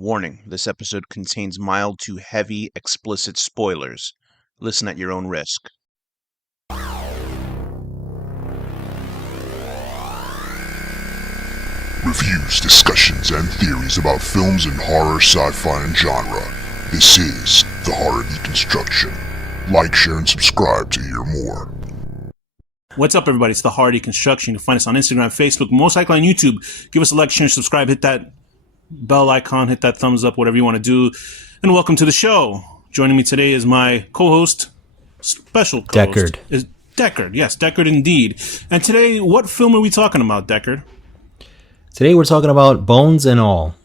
Warning, this episode contains mild to heavy explicit spoilers. Listen at your own risk. Reviews, discussions, and theories about films in horror, sci-fi, and genre. This is The Horror Deconstruction. Like, share, and subscribe to hear more. What's up, everybody? It's The Horror Deconstruction. You can find us on Instagram, Facebook, most likely on YouTube. Give us a like, share, and subscribe. Hit that bell icon, hit that thumbs up, whatever you want to do. And welcome to the show. Joining me today is my co-host, special co-host. DECKARD. Is DECKARD. Yes, DECKARD indeed. And today, what film are we talking about, DECKARD? Today we're talking about Bones and All.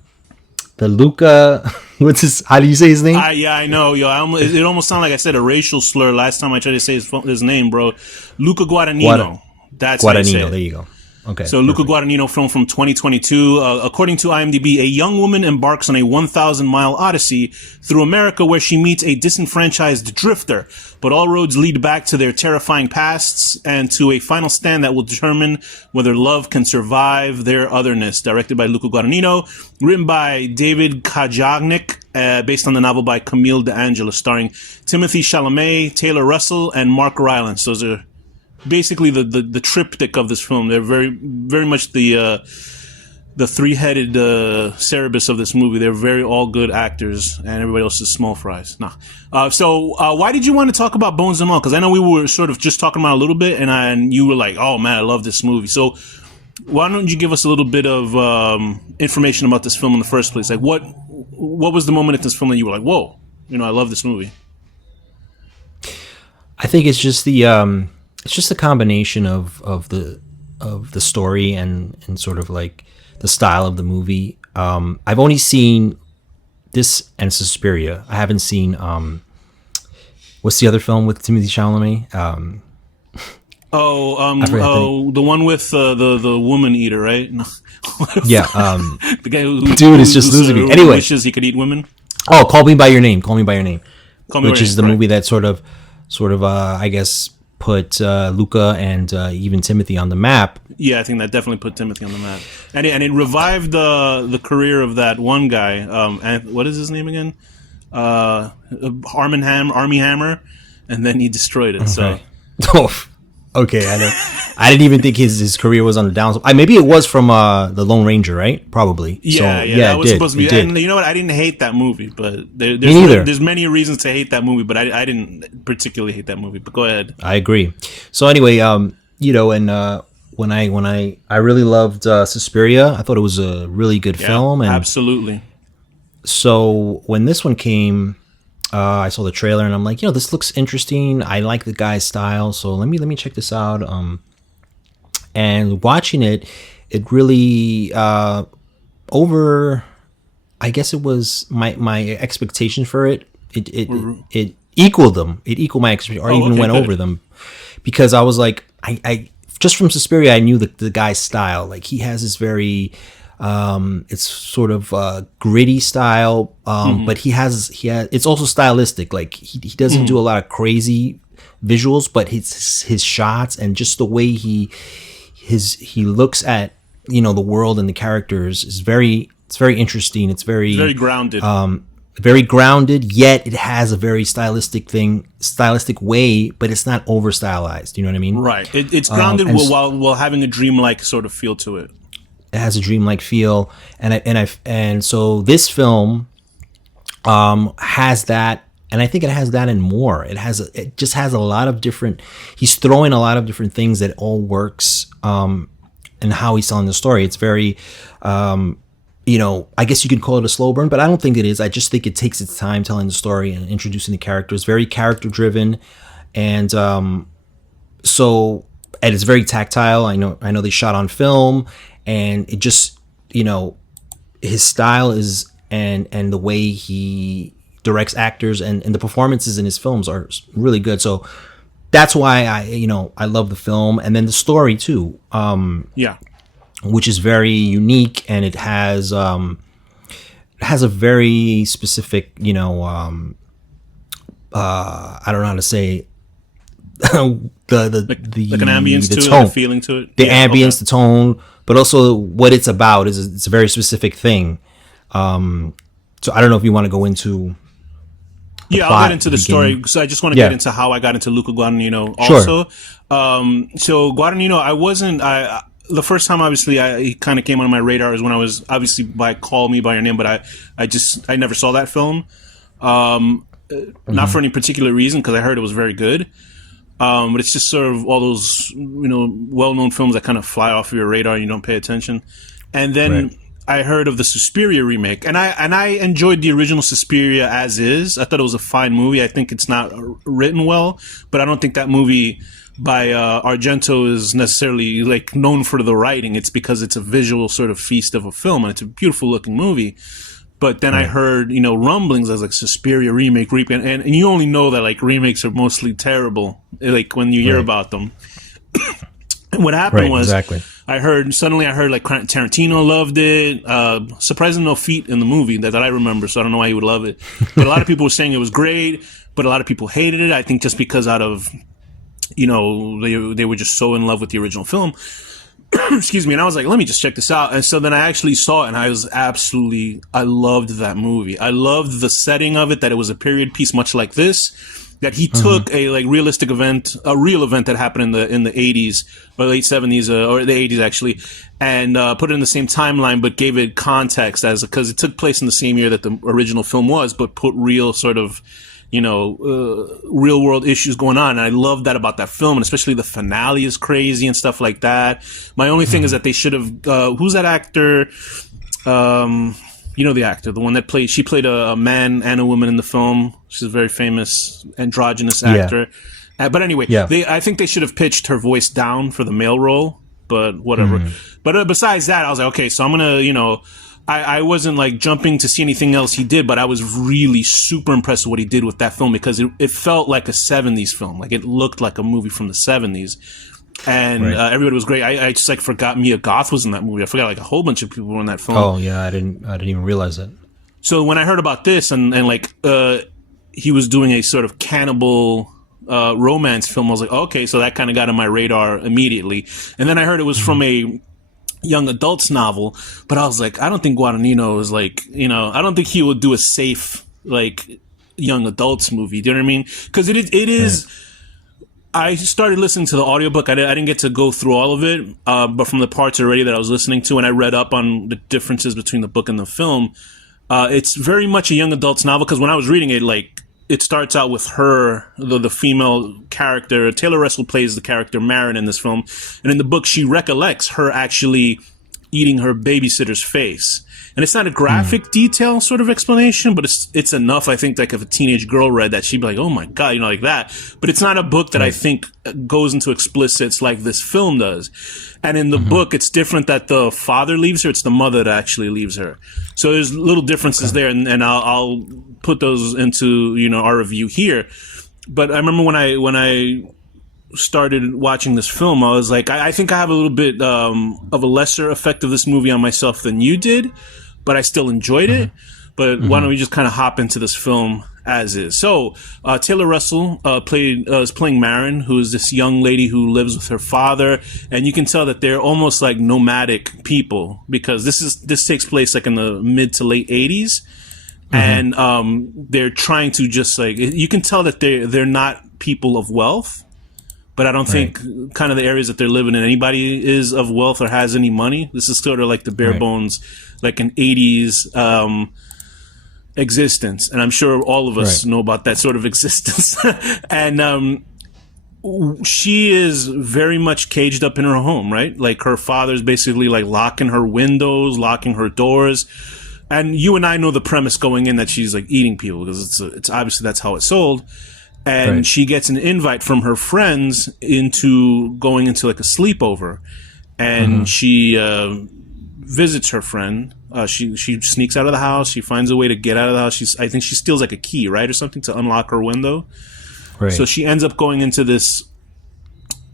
The LUCA, what's his, how do you say his name? Yeah, I know. Yo, it almost sounded like I said a racial slur last time I tried to say his name, bro. LUCA Guadagnino. That's how you say it. There you go. Okay. So LUCA Guadagnino film from 2022. According to IMDb, a young woman embarks on a 1,000-mile odyssey through America where she meets a disenfranchised drifter. But all roads lead back to their terrifying pasts and to a final stand that will determine whether love can survive their otherness. Directed by LUCA Guadagnino. Written by David Kajagnik, based on the novel by Camille D'Angelo, starring Timothee Chalamet, Taylor Russell, and Mark Rylance. Those are basically the triptych of this film. They're very much the three-headed Cerebus of this movie. They're very all good actors, and everybody else is small fries. So why did you want to talk about Bones and All? Because I know we were sort of just talking about it a little bit, and you were like, "Oh man, I love this movie." So why don't you give us a little bit of information about this film in the first place? Like, what was the moment at this film that you were like, "Whoa, I love this movie"? I think it's just the combination of the story and sort of like the style of the movie. I've only seen this and Suspiria. I haven't seen what's the other film with Timothee Chalamet? The one with the woman eater, right? No. Yeah. The guy who dude is just losing me. Anyway, wishes he could eat women. Oh, Call Me by Your Name. Call Me by Your Name. Which is the right. movie that sort of I guess put Luca and even Timothy on the map. Yeah, I think that definitely put Timothy on the map, and it revived the career of that one guy. And what is his name again? Armie Hammer, and then he destroyed it. Okay. So, okay, I didn't even think his career was on the downslope. Maybe it was from the Lone Ranger, right? Probably. Yeah, that was supposed to be. And you know what? I didn't hate that movie, but there's many reasons to hate that movie, but I didn't particularly hate that movie. But go ahead. I agree. So anyway, and when I really loved Suspiria, I thought it was a really good film. And absolutely. So when this one came, I saw the trailer and I'm like, this looks interesting. I like the guy's style, so let me check this out. And watching it really I guess it was my expectation for it. It equaled them. It equaled my expectation, or even went over them, because I was like, I just from Suspiria, I knew the guy's style. Like, he has this very it's sort of gritty style, but he has it's also stylistic. Like, he doesn't do a lot of crazy visuals, but his shots and just the way he looks at the world and the characters is very interesting. It's very grounded. Very grounded, yet it has a very stylistic way, but it's not over stylized. You know what I mean? Right. It's grounded while having a dreamlike sort of feel to it. It has a dreamlike feel, and so this film has that, and I think it has that and more. It just has a lot of different. He's throwing a lot of different things that all works, and how he's telling the story. It's very, I guess you could call it a slow burn, but I don't think it is. I just think it takes its time telling the story and introducing the characters. Very character driven, and and it's very tactile. I know they shot on film. And it just, his style is, and the way he directs actors and the performances in his films are really good. So that's why I love the film. And then the story too. Which is very unique, and it has a very specific, I don't know how to say like an ambience to tone, it, like a feeling to it. The ambience, the tone, but also what it's about is it's a very specific thing. So I don't know if you want to go into. Yeah, I'll get into the story. So I just want to get into how I got into Luca Guadagnino also. Sure. So Guadagnino, the first time obviously he kind of came on my radar is when I was obviously by Call Me by Your Name, but I never saw that film. Not for any particular reason, because I heard it was very good. But it's just sort of all those, well-known films that kind of fly off your radar and you don't pay attention. And then I heard of the Suspiria remake, and I enjoyed the original Suspiria as is. I thought it was a fine movie. I think it's not written well, but I don't think that movie by Argento is necessarily like known for the writing. It's because it's a visual sort of feast of a film, and it's a beautiful looking movie. But then I heard, rumblings as like Suspiria remake, and you only know that like remakes are mostly terrible, like when you hear about them. And what happened was, I heard like Tarantino loved it. Surprisingly, no feet in the movie that I remember, so I don't know why he would love it. But a lot of people were saying it was great, but a lot of people hated it. I think just because out of, they were just so in love with the original film. Excuse me. And I was like, let me just check this out. And so then I actually saw it, and I loved that movie. I loved the setting of it, that it was a period piece, much like this. That he took a like realistic event, a real event that happened in the 80s or late 70s or the 80s actually, and put it in the same timeline, but gave it context because it took place in the same year that the original film was, but put real sort of, real world issues going on. And I love that about that film, and especially the finale is crazy and stuff like that. My only thing is that they should have, who's that actor? The actor, the one that she played a man and a woman in the film. She's a very famous androgynous actor. But anyway, I think they should have pitched her voice down for the male role, but whatever. But besides that, I was like, okay, so I'm going to, I wasn't like jumping to see anything else he did, but I was really super impressed with what he did with that film, because it felt like a 70s film. Like it looked like a movie from the 70s. And everybody was great. I just like forgot Mia Goth was in that movie. I forgot like a whole bunch of people were in that film. Oh yeah, I didn't even realize that. So when I heard about this and like he was doing a sort of cannibal romance film, I was like, okay, so that kind of got on my radar immediately. And then I heard it was from a young adults novel, but I was like, I don't think Guadagnino is like, I don't think he would do a safe like young adults movie. Do you know what I mean? Because it is. I started listening to the audiobook. I didn't get to go through all of it, but from the parts already that I was listening to, and I read up on the differences between the book and the film, it's very much a young adult's novel, because when I was reading it, like, it starts out with her, the female character. Taylor Russell plays the character Marin in this film, and in the book, she recollects her actually eating her babysitter's face. And it's not a graphic detail sort of explanation, but it's enough, I think, like if a teenage girl read that, she'd be like, oh my God, like that. But it's not a book that I think goes into explicits like this film does. And in the book, it's different that the father leaves her. It's the mother that actually leaves her. So there's little differences there, and I'll put those into, our review here. But I remember when I started watching this film, I was like, I think I have a little bit of a lesser effect of this movie on myself than you did, but I still enjoyed it. But why don't we just kind of hop into this film as is? So Taylor Russell is playing Marin, who is this young lady who lives with her father, and you can tell that they're almost like nomadic people, because this takes place like in the mid to late 80s, and they're trying to just like, you can tell that they're not people of wealth. But I don't think kind of the areas that they're living in, anybody is of wealth or has any money. This is sort of like the bare bones, like an 80s existence. And I'm sure all of us know about that sort of existence. And she is very much caged up in her home, right? Like her father's basically like locking her windows, locking her doors. And you and I know the premise going in that she's like eating people, because it's obviously that's how it's sold. And she gets an invite from her friends into going into like a sleepover, and she visits her friend. She sneaks out of the house. She finds a way to get out of the house. I think she steals like a key, right, or something, to unlock her window. Right. So she ends up going into this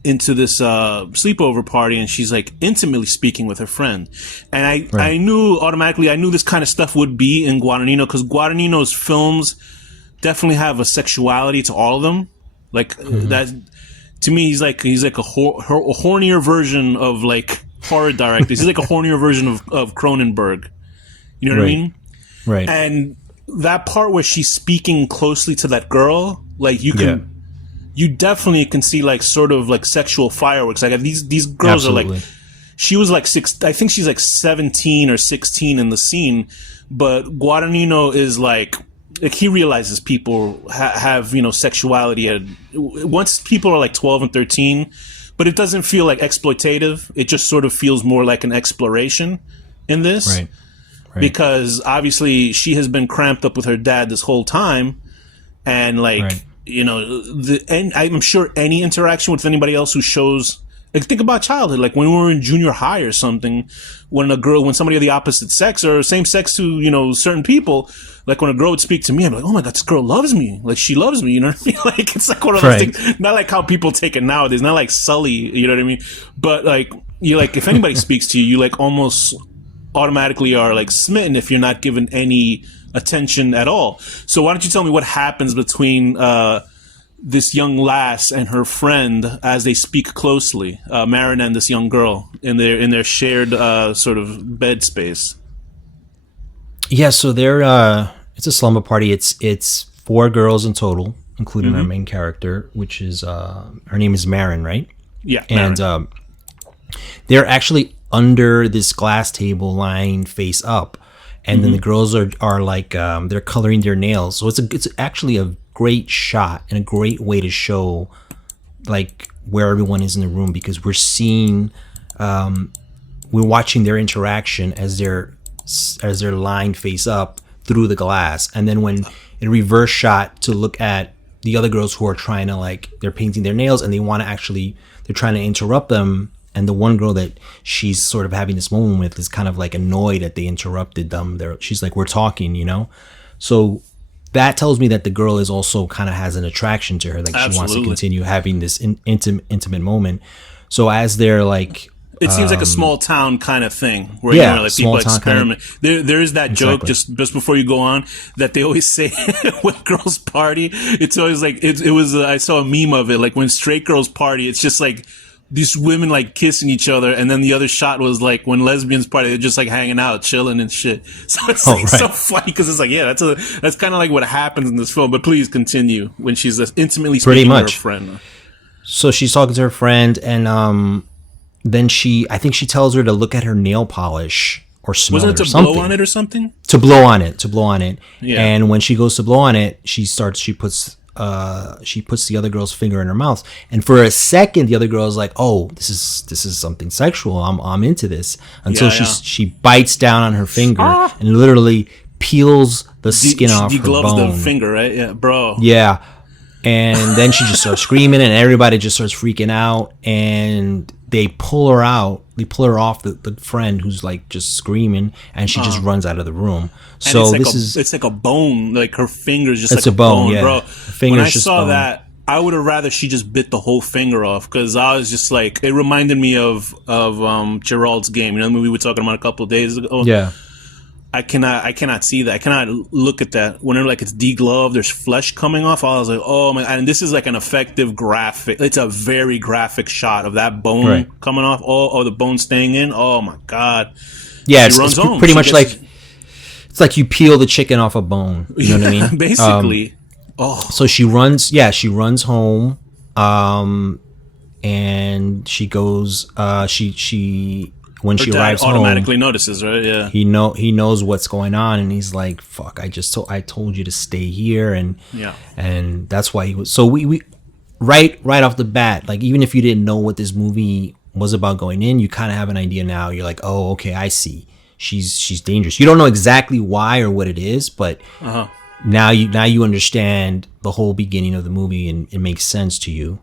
sleepover party, and she's like intimately speaking with her friend. And I knew this kind of stuff would be in Guadagnino, because Guadagnino's films definitely have a sexuality to all of them. Like that, to me, he's like a hornier version of like horror directors. He's like a hornier version of Cronenberg. You know what I mean? Right. And that part where she's speaking closely to that girl, like you definitely can see like sort of like sexual fireworks. Like these girls Absolutely. are like, she was like I think she's like 17 or 16 in the scene, but Guadagnino is like he realizes people have, you know, sexuality once people are like 12 and 13, but it doesn't feel like exploitative. It just sort of feels more like an exploration in this. Right. Because obviously she has been cramped up with her dad this whole time, and like you know, and I'm sure any interaction with anybody else who shows, like, think about childhood, like when we were in junior high or something, when somebody of the opposite sex or same sex to, you know, certain people, like when a girl would speak to me, I'm like, oh my god, this girl loves me, like she loves me, you know what I mean? Like it's like one of those things, not like how people take it nowadays, not like Sully, you know what I mean? But like you, like if anybody speaks to you, you like almost automatically are like smitten if you're not given any attention at all. So why don't you tell me what happens between this young lass and her friend as they speak closely, Marin and this young girl in their shared sort of bed space? Yeah, so they're it's a slumber party. It's 4 girls in total, including our main character, which is her name is Marin, right? Yeah, and they're actually under this glass table lying face up, and then the girls are like they're coloring their nails. So it's actually a great shot and a great way to show like where everyone is in the room, because we're seeing we're watching their interaction as they're lying face up through the glass, and then when in reverse shot to look at the other girls who are trying to, like, they're painting their nails and they're trying to interrupt them. And the one girl that she's sort of having this moment with is kind of like annoyed that they interrupted them. She's like, we're talking, you know? So that tells me that the girl is also kind of has an attraction to her. Like she wants to continue having this intimate moment. So as they're like... It seems like a small town kind of thing where, you know, like people experiment. Kind of, there is that joke just before you go on that they always say when girls party, it's always like, it was, I saw a meme of it. Like when straight girls party, it's just like, these women like kissing each other, and then the other shot was like when lesbians party, they're just like hanging out, chilling and shit. So it's like so funny because it's like, yeah, that's kind of like what happens in this film. But please continue when she's intimately speaking to her friend. So she's talking to her friend, and then I think she tells her to look at her nail polish or smell it or something. Wasn't it to blow on it or something? To blow on it. Yeah. And when she goes to blow on it, she puts the other girl's finger in her mouth, and for a second the other girl is like, oh, this is something sexual, I'm into this, until she bites down on her finger and literally peels the skin off her bone. She degloves the finger, right? Yeah, bro. Yeah. And then she just starts screaming, and everybody just starts freaking out, and they pull her out. They pull her off the friend who's like just screaming, and she just runs out of the room. So it's like a bone. Like her finger's just like a bone, yeah. Bro. When I saw that, I would have rather she just bit the whole finger off, because I was just like, it reminded me of Gerald's Game. You know the movie we were talking about a couple of days ago? Yeah. I cannot see that. I cannot look at that. Whenever like it's degloved, there's flesh coming off. I was like, oh my! And this is like an effective graphic. It's a very graphic shot of that bone coming off. Oh, the bone staying in. Oh my god! Yeah, it's pretty much like it's like you peel the chicken off a bone. You know what I mean? Basically. So she runs. Yeah, she runs home. And she goes. When she arrives home, automatically notices, right? Yeah. He knows what's going on, and he's like, "Fuck! I told you to stay here," and that's why he was. So we right off the bat, like even if you didn't know what this movie was about going in, you kind of have an idea now. You're like, "Oh, okay, I see. She's dangerous." You don't know exactly why or what it is, but now you understand the whole beginning of the movie, and it makes sense to you.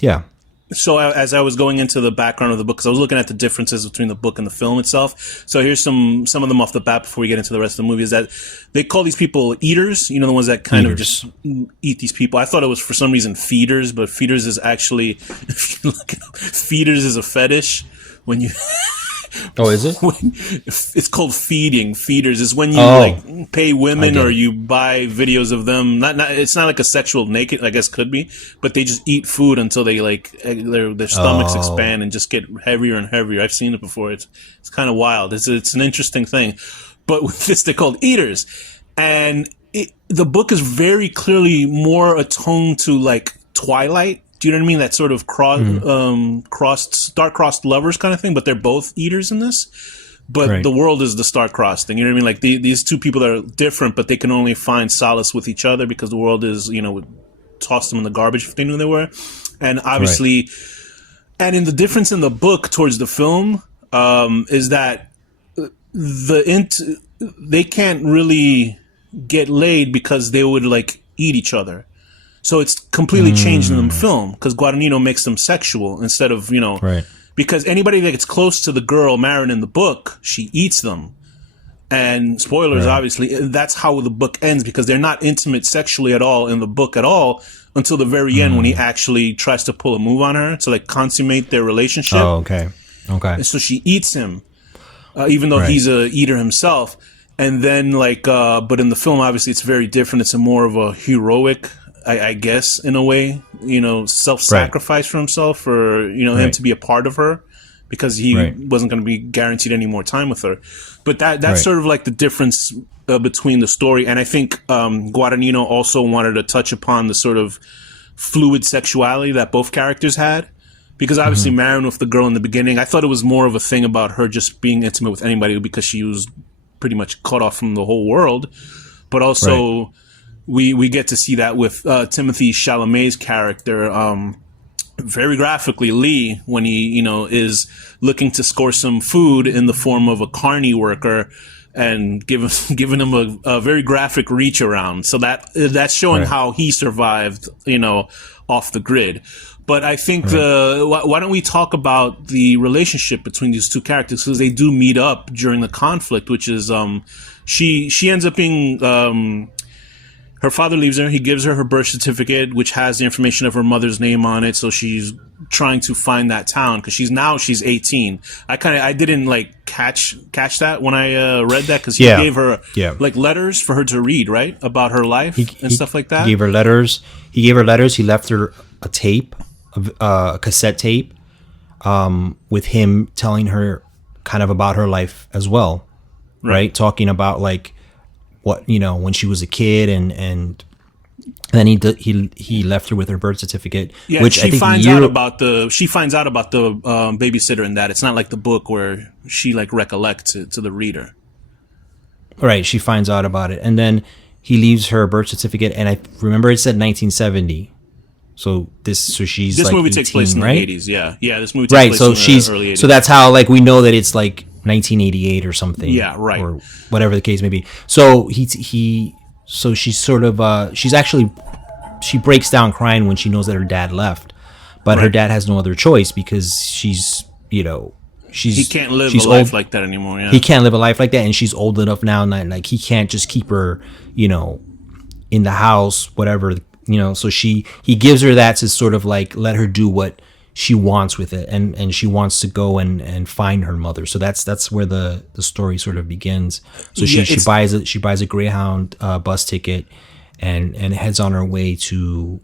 Yeah. So as I was going into the background of the book, because I was looking at the differences between the book and the film itself. So here's some of them off the bat before we get into the rest of the movie. Is that they call these people eaters? You know, the ones that kind of just eat these people. I thought it was for some reason feeders, but feeders is actually, if you look at feeders is a fetish. When you Oh, is it? It's called feeders is when you like pay women or you buy videos of them. It's not like a sexual naked, I guess could be, but they just eat food until they like their stomachs expand and just get heavier and heavier. I've seen it before. It's kind of wild. It's an interesting thing. But with this, they're called eaters. And the book is very clearly more attuned to like Twilight. Do you know what I mean? That sort of star-crossed lovers kind of thing, but they're both eaters in this. But the world is the star-crossed thing. You know what I mean? Like these two people that are different, but they can only find solace with each other because the world is, would toss them in the garbage if they knew they were. And obviously, and in the difference in the book towards the film is that they can't really get laid because they would like eat each other. So it's completely changed in the film because Guadagnino makes them sexual instead of, because anybody that gets close to the girl Marin in the book, she eats them. And spoilers, obviously, that's how the book ends because they're not intimate sexually at all in the book at all until the very end when he actually tries to pull a move on her to like consummate their relationship. Oh, okay. And so she eats him, even though he's a eater himself. And then but in the film, obviously, it's very different. It's a more of a heroic, I guess, in a way, self-sacrifice for himself for, him to be a part of her because he wasn't going to be guaranteed any more time with her. But that's sort of like the difference between the story. And I think Guadagnino also wanted to touch upon the sort of fluid sexuality that both characters had. Because obviously Marin with the girl in the beginning, I thought it was more of a thing about her just being intimate with anybody because she was pretty much cut off from the whole world. But also... We get to see that with Timothee Chalamet's character very graphically, Lee, when he is looking to score some food in the form of a carny worker and giving him a very graphic reach around. So that's showing how he survived, off the grid. But I think why don't we talk about the relationship between these two characters because they do meet up during the conflict, which is she ends up being. Her father leaves her. He gives her her birth certificate, which has the information of her mother's name on it. So she's trying to find that town because she's 18. I didn't like catch that when I read that because he gave her like letters for her to read, right, about her life and stuff like that. He gave her letters. He left her a tape, a cassette tape, with him telling her kind of about her life as well, right? Talking about like. What when she was a kid, and then he left her with her birth certificate. Yeah, which she finds out about the babysitter in that. It's not like the book where she like recollects it to the reader. Right, she finds out about it, and then he leaves her birth certificate. And I remember it said 1970. So she's this like movie 18, takes place in right? the 80s. Yeah. This movie takes place in the early 80s. So that's how like we know that it's like 1988 or something. Yeah, right. Or whatever the case may be. So she's sort of she breaks down crying when she knows that her dad left, but her dad has no other choice because he can't live a life like that anymore. Yeah, he can't live a life like that, and she's old enough now, and like he can't just keep her, in the house, whatever. So he gives her that to sort of like let her do what she wants with it, and she wants to go and find her mother. So that's where the story sort of begins. So she buys a Greyhound bus ticket and heads on her way to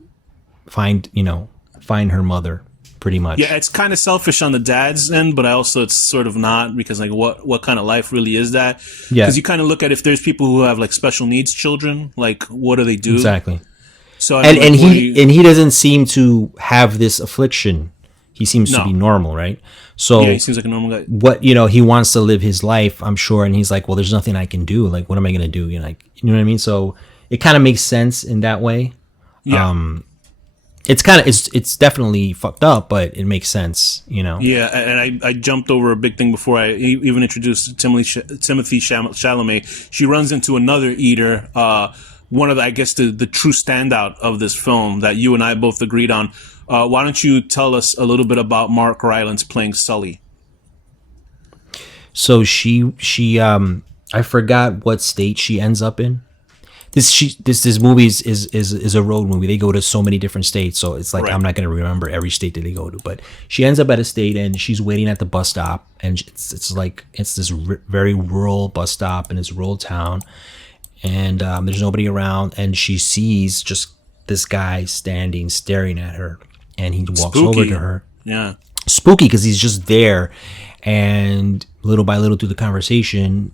find her mother, pretty much. Yeah, it's kind of selfish on the dad's end, but also it's sort of not, because like what kind of life really is that? Yeah, because you kind of look at if there's people who have like special needs children, like what do they do exactly? So he doesn't seem to have this affliction. He seems to be normal, right? So yeah, he seems like a normal guy. What he wants to live his life, I'm sure, and he's like, well, there's nothing I can do. Like, what am I gonna do? You know what I mean? So it kind of makes sense in that way. Yeah. It's definitely fucked up, but it makes sense, Yeah, and I jumped over a big thing before I even introduced Timothee Chalamet. She runs into another eater. One of the, I guess, the true standout of this film that you and I both agreed on. Why don't you tell us a little bit about Mark Rylance playing Sully? So she I forgot what state she ends up in. this movie is a road movie. They go to so many different states, so it's like Right. I'm not gonna remember every state that they go to. But she ends up at a state, and she's waiting at the bus stop, and it's this very rural bus stop in this rural town, and there's nobody around, and she sees just this guy standing staring at her, and he walks over to her. Yeah. Spooky because he's just there, and little by little through the conversation,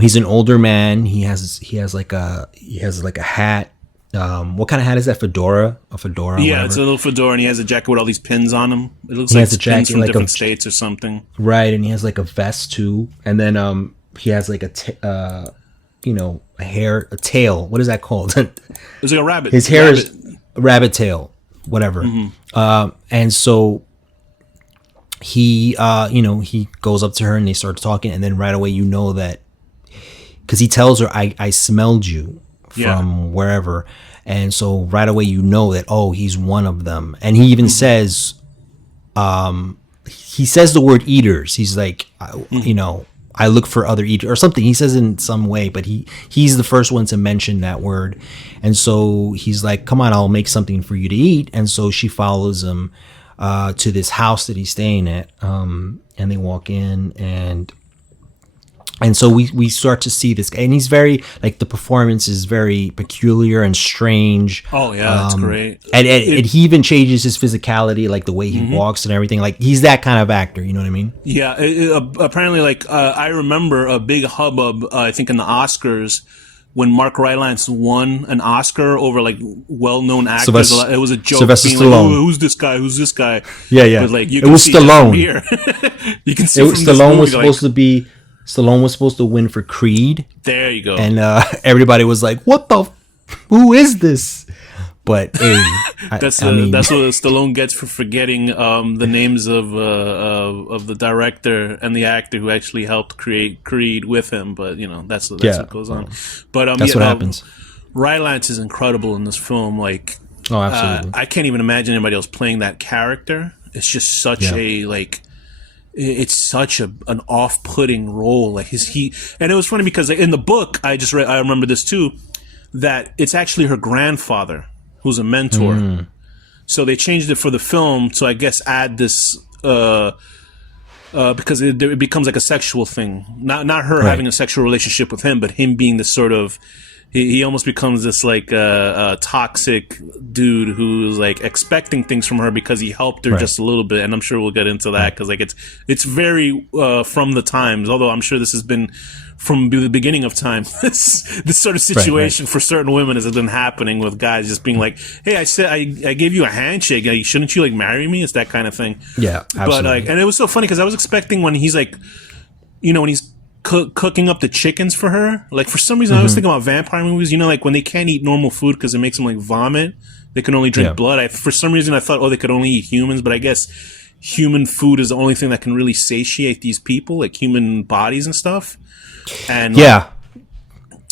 he's an older man. He has like a hat. What kind of hat is that? A fedora. Yeah, whatever. it's a little fedora, and he has a jacket with all these pins on him. It looks He like has a it's pins jacket, from like different a- states or something. Right, and he has like a vest too, and then he has like a tail. What is that called? It's like a rabbit. His hair is a rabbit tail, whatever. And so he he goes up to her and they start talking, and then right away you know that because he tells her I smelled you from wherever, and so right away you know that he's one of them, and he even says the word eaters. He's like I look for other eaters or something. He says it in some way, but he's the first one to mention that word. And so he's like, come on, I'll make something for you to eat. And so she follows him to this house that he's staying at. And they walk in, and so we start to see this guy, and he's very like, the performance is very peculiar and strange. Oh yeah, that's great. And he even changes his physicality, like the way he walks and everything. Like he's that kind of actor, you know what I mean? Yeah, apparently, like I remember a big hubbub. I think in the Oscars when Mark Rylance won an Oscar over like well-known actors. It was a joke. Sylvester being Stallone. like, who's this guy? Who's this guy? Yeah. But like you it can was see just from Stallone. here. You can see Stallone was supposed to be. Stallone was supposed to win for Creed. There you go. And everybody was like, "What the? Who is this?" But hey, that's what Stallone gets for forgetting the names of the director and the actor who actually helped create Creed with him. But that's what goes on. But that's what happens. Rylance is incredible in this film. Like, absolutely. I can't even imagine anybody else playing that character. It's just such a like. It's such an off-putting role. Like and it was funny because in the book I remember this too, that it's actually her grandfather who's a mentor. So they changed it for the film to, I guess, add this because it becomes like a sexual thing. Not her having a sexual relationship with him, but him being this sort of. He almost becomes this like toxic dude who's like expecting things from her because he helped her just a little bit, and I'm sure we'll get into that because like it's very from the times. Although I'm sure this has been from the beginning of time. This sort of situation for certain women has been happening with guys just being like, "Hey, I gave you a handshake. Like, shouldn't you like marry me?" It's that kind of thing. Yeah, absolutely. But like, and it was so funny because I was expecting when he's like, when he's cooking up the chickens for her, like for some reason I was thinking about vampire movies, like when they can't eat normal food because it makes them like vomit, they can only drink blood. For some reason I thought they could only eat humans, but I guess human food is the only thing that can really satiate these people, like human bodies and stuff. And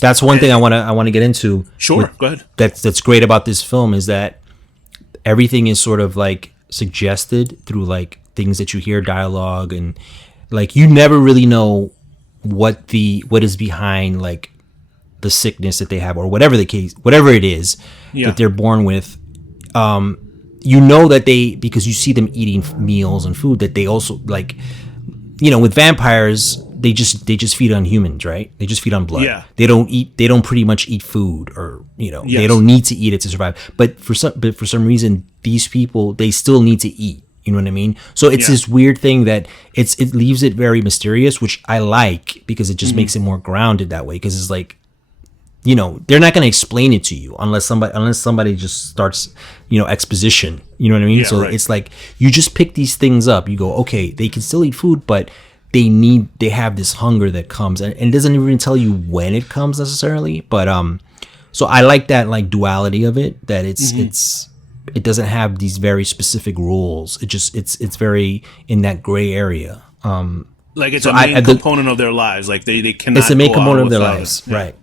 that's one thing I want to get into. Sure, go ahead. That's great about this film is that everything is sort of like suggested through like things that you hear, dialogue, and like you never really know what is behind like the sickness that they have or whatever it is that they're born with. That because you see them eating meals and food that they also like, with vampires, they just feed on humans, right? They just feed on blood. Yeah. They don't pretty much eat food or, they don't need to eat it to survive. But for some reason, these people, they still need to eat. You know what I mean? So it's this weird thing that it leaves it very mysterious, which I like because it just makes it more grounded that way. Because it's like, they're not going to explain it to you unless somebody just starts, exposition. You know what I mean? So it's like you just pick these things up. You go, okay, they can still eat food, but they have this hunger that comes, and it doesn't even tell you when it comes necessarily. But so I like that like duality of it. That it doesn't have these very specific rules. It's very in that gray area. Like it's a main component of their lives. Like they cannot. It's a main component of their lives, right.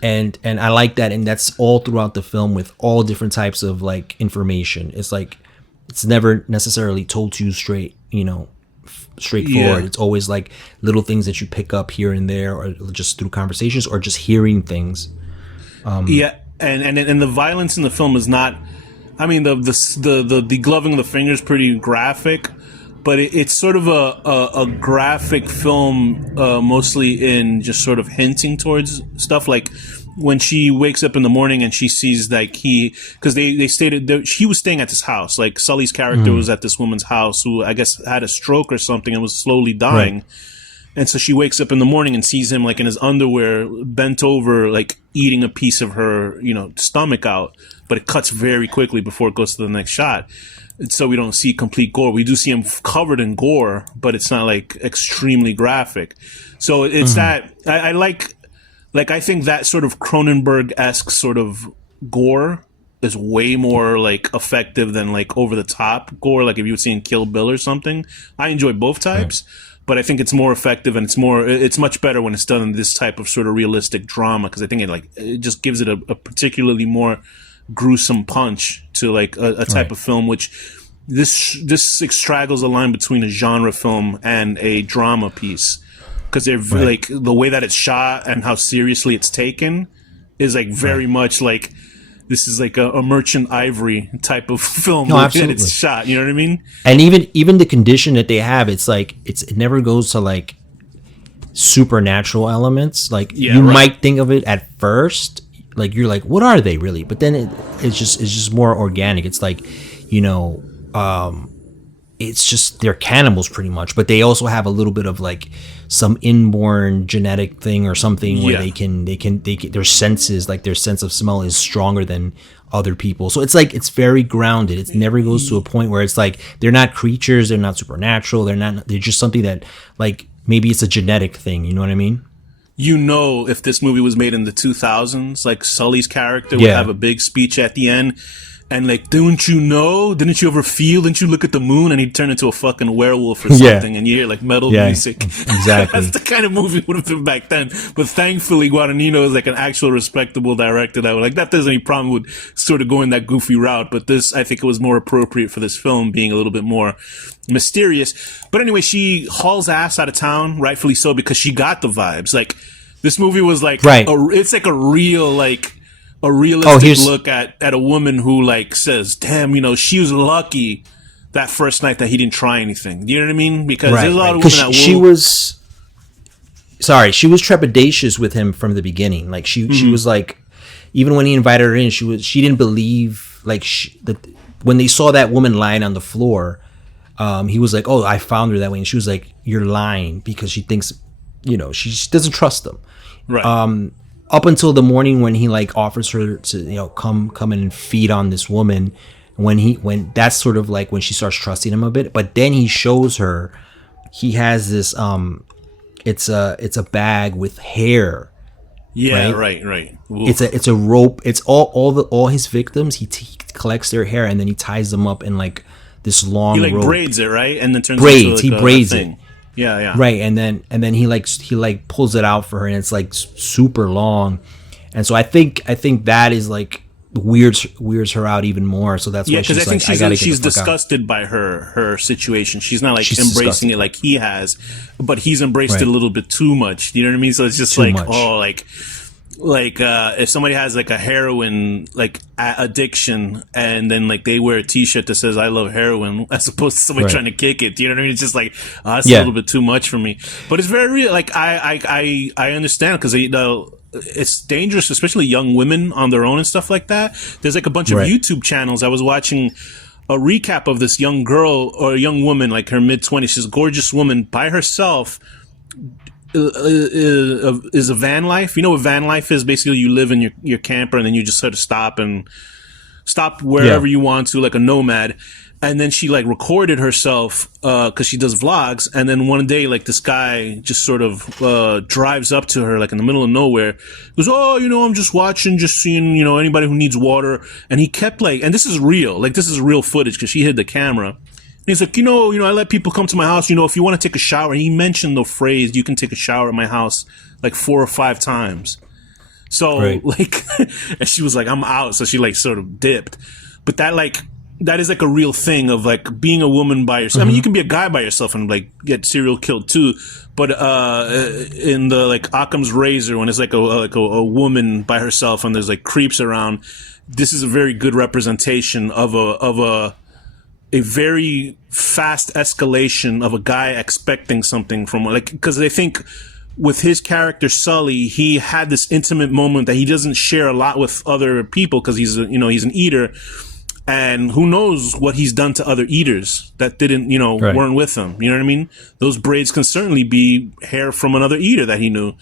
And I like that, and that's all throughout the film with all different types of like information. It's like it's never necessarily told to you straightforward. Yeah. It's always like little things that you pick up here and there, or just through conversations, or just hearing things. Yeah, and the violence in the film is not. I mean, the degloving of the finger is pretty graphic, but it's sort of a graphic film, mostly in just sort of hinting towards stuff like when she wakes up in the morning and she sees like because they stated that he was staying at this house. Like Sully's character was at this woman's house who I guess had a stroke or something and was slowly dying. Right. And so she wakes up in the morning and sees him like in his underwear, bent over, like eating a piece of her, stomach out. But it cuts very quickly before it goes to the next shot. And so we don't see complete gore. We do see him covered in gore, but it's not like extremely graphic. So it's that I like I think that sort of Cronenberg-esque sort of gore is way more like effective than like over the top gore. Like if you were seeing Kill Bill or something, I enjoy both types. Right. But I think it's more effective and it's much better when it's done in this type of sort of realistic drama, because I think it just gives it a particularly more gruesome punch to like a type of film, which this straggles a line between a genre film and a drama piece, because they're like the way that it's shot and how seriously it's taken is like very much like this is like a Merchant Ivory type of film that it's shot. You know what I mean? And even the condition that they have, it's like it never goes to like supernatural elements. Like might think of it at first, like you're like, what are they really? But then it's just more organic. It's like, it's just they're cannibals pretty much, but they also have a little bit of like some inborn genetic thing or something where they can their senses, like their sense of smell is stronger than other people. So it's like it's very grounded. It never goes to a point where it's like they're not creatures, they're not supernatural, they're just something that like maybe it's a genetic thing. You know what I mean? If this movie was made in the 2000s, like Sully's character would have a big speech at the end. And like, didn't you ever feel, didn't you look at the moon? And he'd turn into a fucking werewolf or something. And you hear like metal music. Exactly. That's the kind of movie it would have been back then. But thankfully, Guadagnino is like an actual respectable director that would like, that there's any problem with sort of going that goofy route. But this, I think it was more appropriate for this film being a little bit more mysterious. But anyway, she hauls ass out of town, rightfully so, because she got the vibes. Like, this movie was like, it's like a real, like, a realistic look at a woman who like says, damn, she was lucky that first night that he didn't try anything. You know what I mean? Because there's a lot of women that she was trepidatious with him from the beginning. Like she was like, even when he invited her in, she didn't believe like that when they saw that woman lying on the floor. He was like, oh, I found her that way. And she was like, you're lying, because she thinks, she doesn't trust them. Right. Up until the morning when he like offers her to come in and feed on this woman, when that's sort of like when she starts trusting him a bit. But then he shows her he has this it's a bag with hair. Yeah, right. Oof. It's a rope. It's all his victims. He collects their hair and then he ties them up in like this long rope. He braids it, right, and then turns braids. It into like he braids it. Yeah. Right, and then he pulls it out for her, and it's like super long, and so I think that is like weirds her out even more. So that's why she's like, I gotta get she's disgusted by her situation. She's not like she's embracing disgusted. It like he has, but he's embraced it a little bit too much. You know what I mean? So it's just too like much. If somebody has like a heroin like addiction and then like they wear a t-shirt that says I love heroin as opposed to somebody trying to kick it, you know what I mean? It's just like that's a little bit too much for me, but it's very real. Like I understand, because it's dangerous, especially young women on their own and stuff like that. There's like a bunch of YouTube channels. I was watching a recap of this young girl or a young woman, like her mid-20s. She's a gorgeous woman by herself. Is a van life. You know what van life is? Basically, you live in your camper and then you just sort of stop wherever you want to, like a nomad. And then she like recorded herself because she does vlogs. And then one day, like this guy just sort of drives up to her like in the middle of nowhere. Goes, oh, I'm just watching, just seeing, anybody who needs water. And he kept like, and this is real, like this is real footage because she hid the camera. He's like, I let people come to my house, if you want to take a shower. And he mentioned the phrase, you can take a shower at my house like 4 or 5 times. So like, and she was like, I'm out. So she like sort of dipped. But that like, that is like a real thing of like being a woman by yourself. I mean, you can be a guy by yourself and like get serial killed too. But in the like Occam's Razor, when it's like a woman by herself and there's like creeps around, this is a very good representation of a very fast escalation of a guy expecting something from, like, because I think with his character Sully, he had this intimate moment that he doesn't share a lot with other people because he's an eater. And who knows what he's done to other eaters that didn't, weren't with him. You know what I mean? Those braids can certainly be hair from another eater that he knew.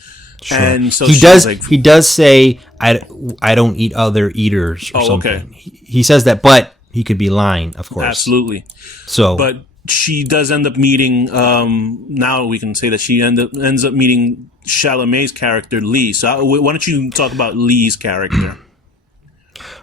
Sure. And so he does say, I don't eat other eaters or something. Okay. He says that, but he could be lying, of course. Absolutely. So, but she does end up meeting, now we can say that she ends up meeting Chalamet's character, Lee. So why don't you talk about Lee's character?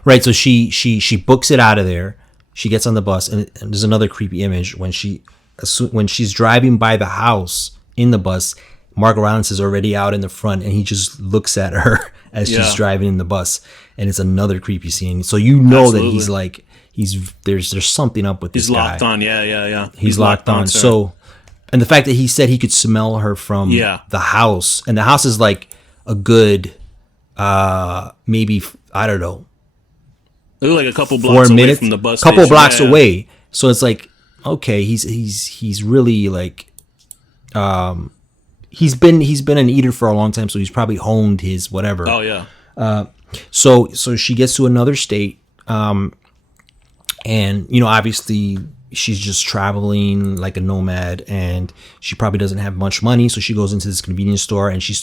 Right, so she books it out of there. She gets on the bus, and there's another creepy image when she's driving by the house in the bus. Mark Rylance is already out in the front, and he just looks at her as she's driving in the bus, and it's another creepy scene. So that he's like there's something up with this guy. He's locked on, yeah. He's locked on. So, and the fact that he said he could smell her from the house, and the house is like a good maybe, I don't know, like a couple blocks away from the bus station. Couple blocks away. So it's like, okay, he's really like, he's been an eater for a long time, so he's probably honed his whatever. Oh yeah. So she gets to another state, and obviously she's just traveling like a nomad, and she probably doesn't have much money, so she goes into this convenience store and she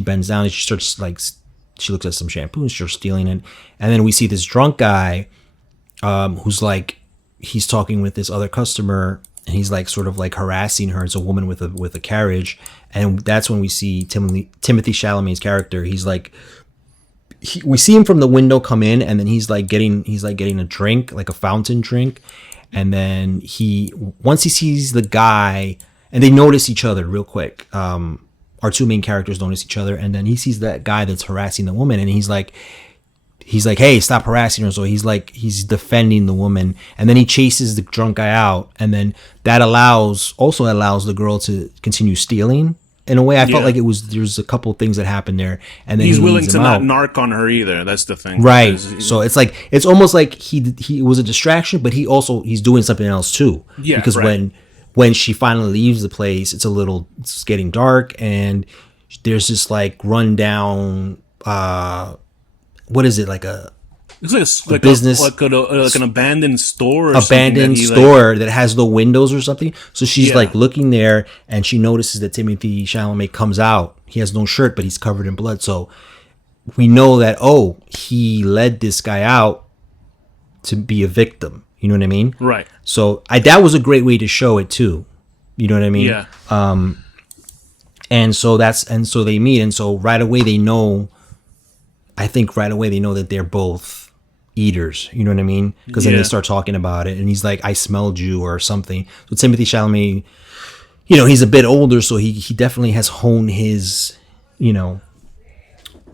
bends down and she starts like. She looks at some shampoo and starts stealing it. And then we see this drunk guy who's like, he's talking with this other customer, and he's like sort of like harassing her. It's a woman with a carriage. And that's when we see Timothee Chalamet's character. He's like, we see him from the window come in, and then he's like getting a drink, like a fountain drink. And then once he sees the guy, and they notice each other real quick. Our two main characters notice each other, and then he sees that guy that's harassing the woman, and he's like, hey, stop harassing her. So he's defending the woman, and then he chases the drunk guy out, and then that also allows the girl to continue stealing. In a way, I felt like there's a couple things that happened there, and then he's willing to not narc on her either. That's the thing, right? So it's almost like he was a distraction, but he's doing something else too. Yeah, because when she finally leaves the place, it's getting dark, and there's this like rundown, what is it, like it's like a business, like an abandoned store, that has no windows or something. So she's like looking there, and she notices that Timothee Chalamet comes out. He has no shirt, but he's covered in blood. So we know that, he led this guy out to be a victim. You know what I mean? Right. So that was a great way to show it too. You know what I mean? Yeah. And so they meet, and so right away they know that they're both eaters. You know what I mean? Because then they start talking about it, and he's like, "I smelled you" or something. So Timothee Chalamet, he's a bit older, so he definitely has honed his,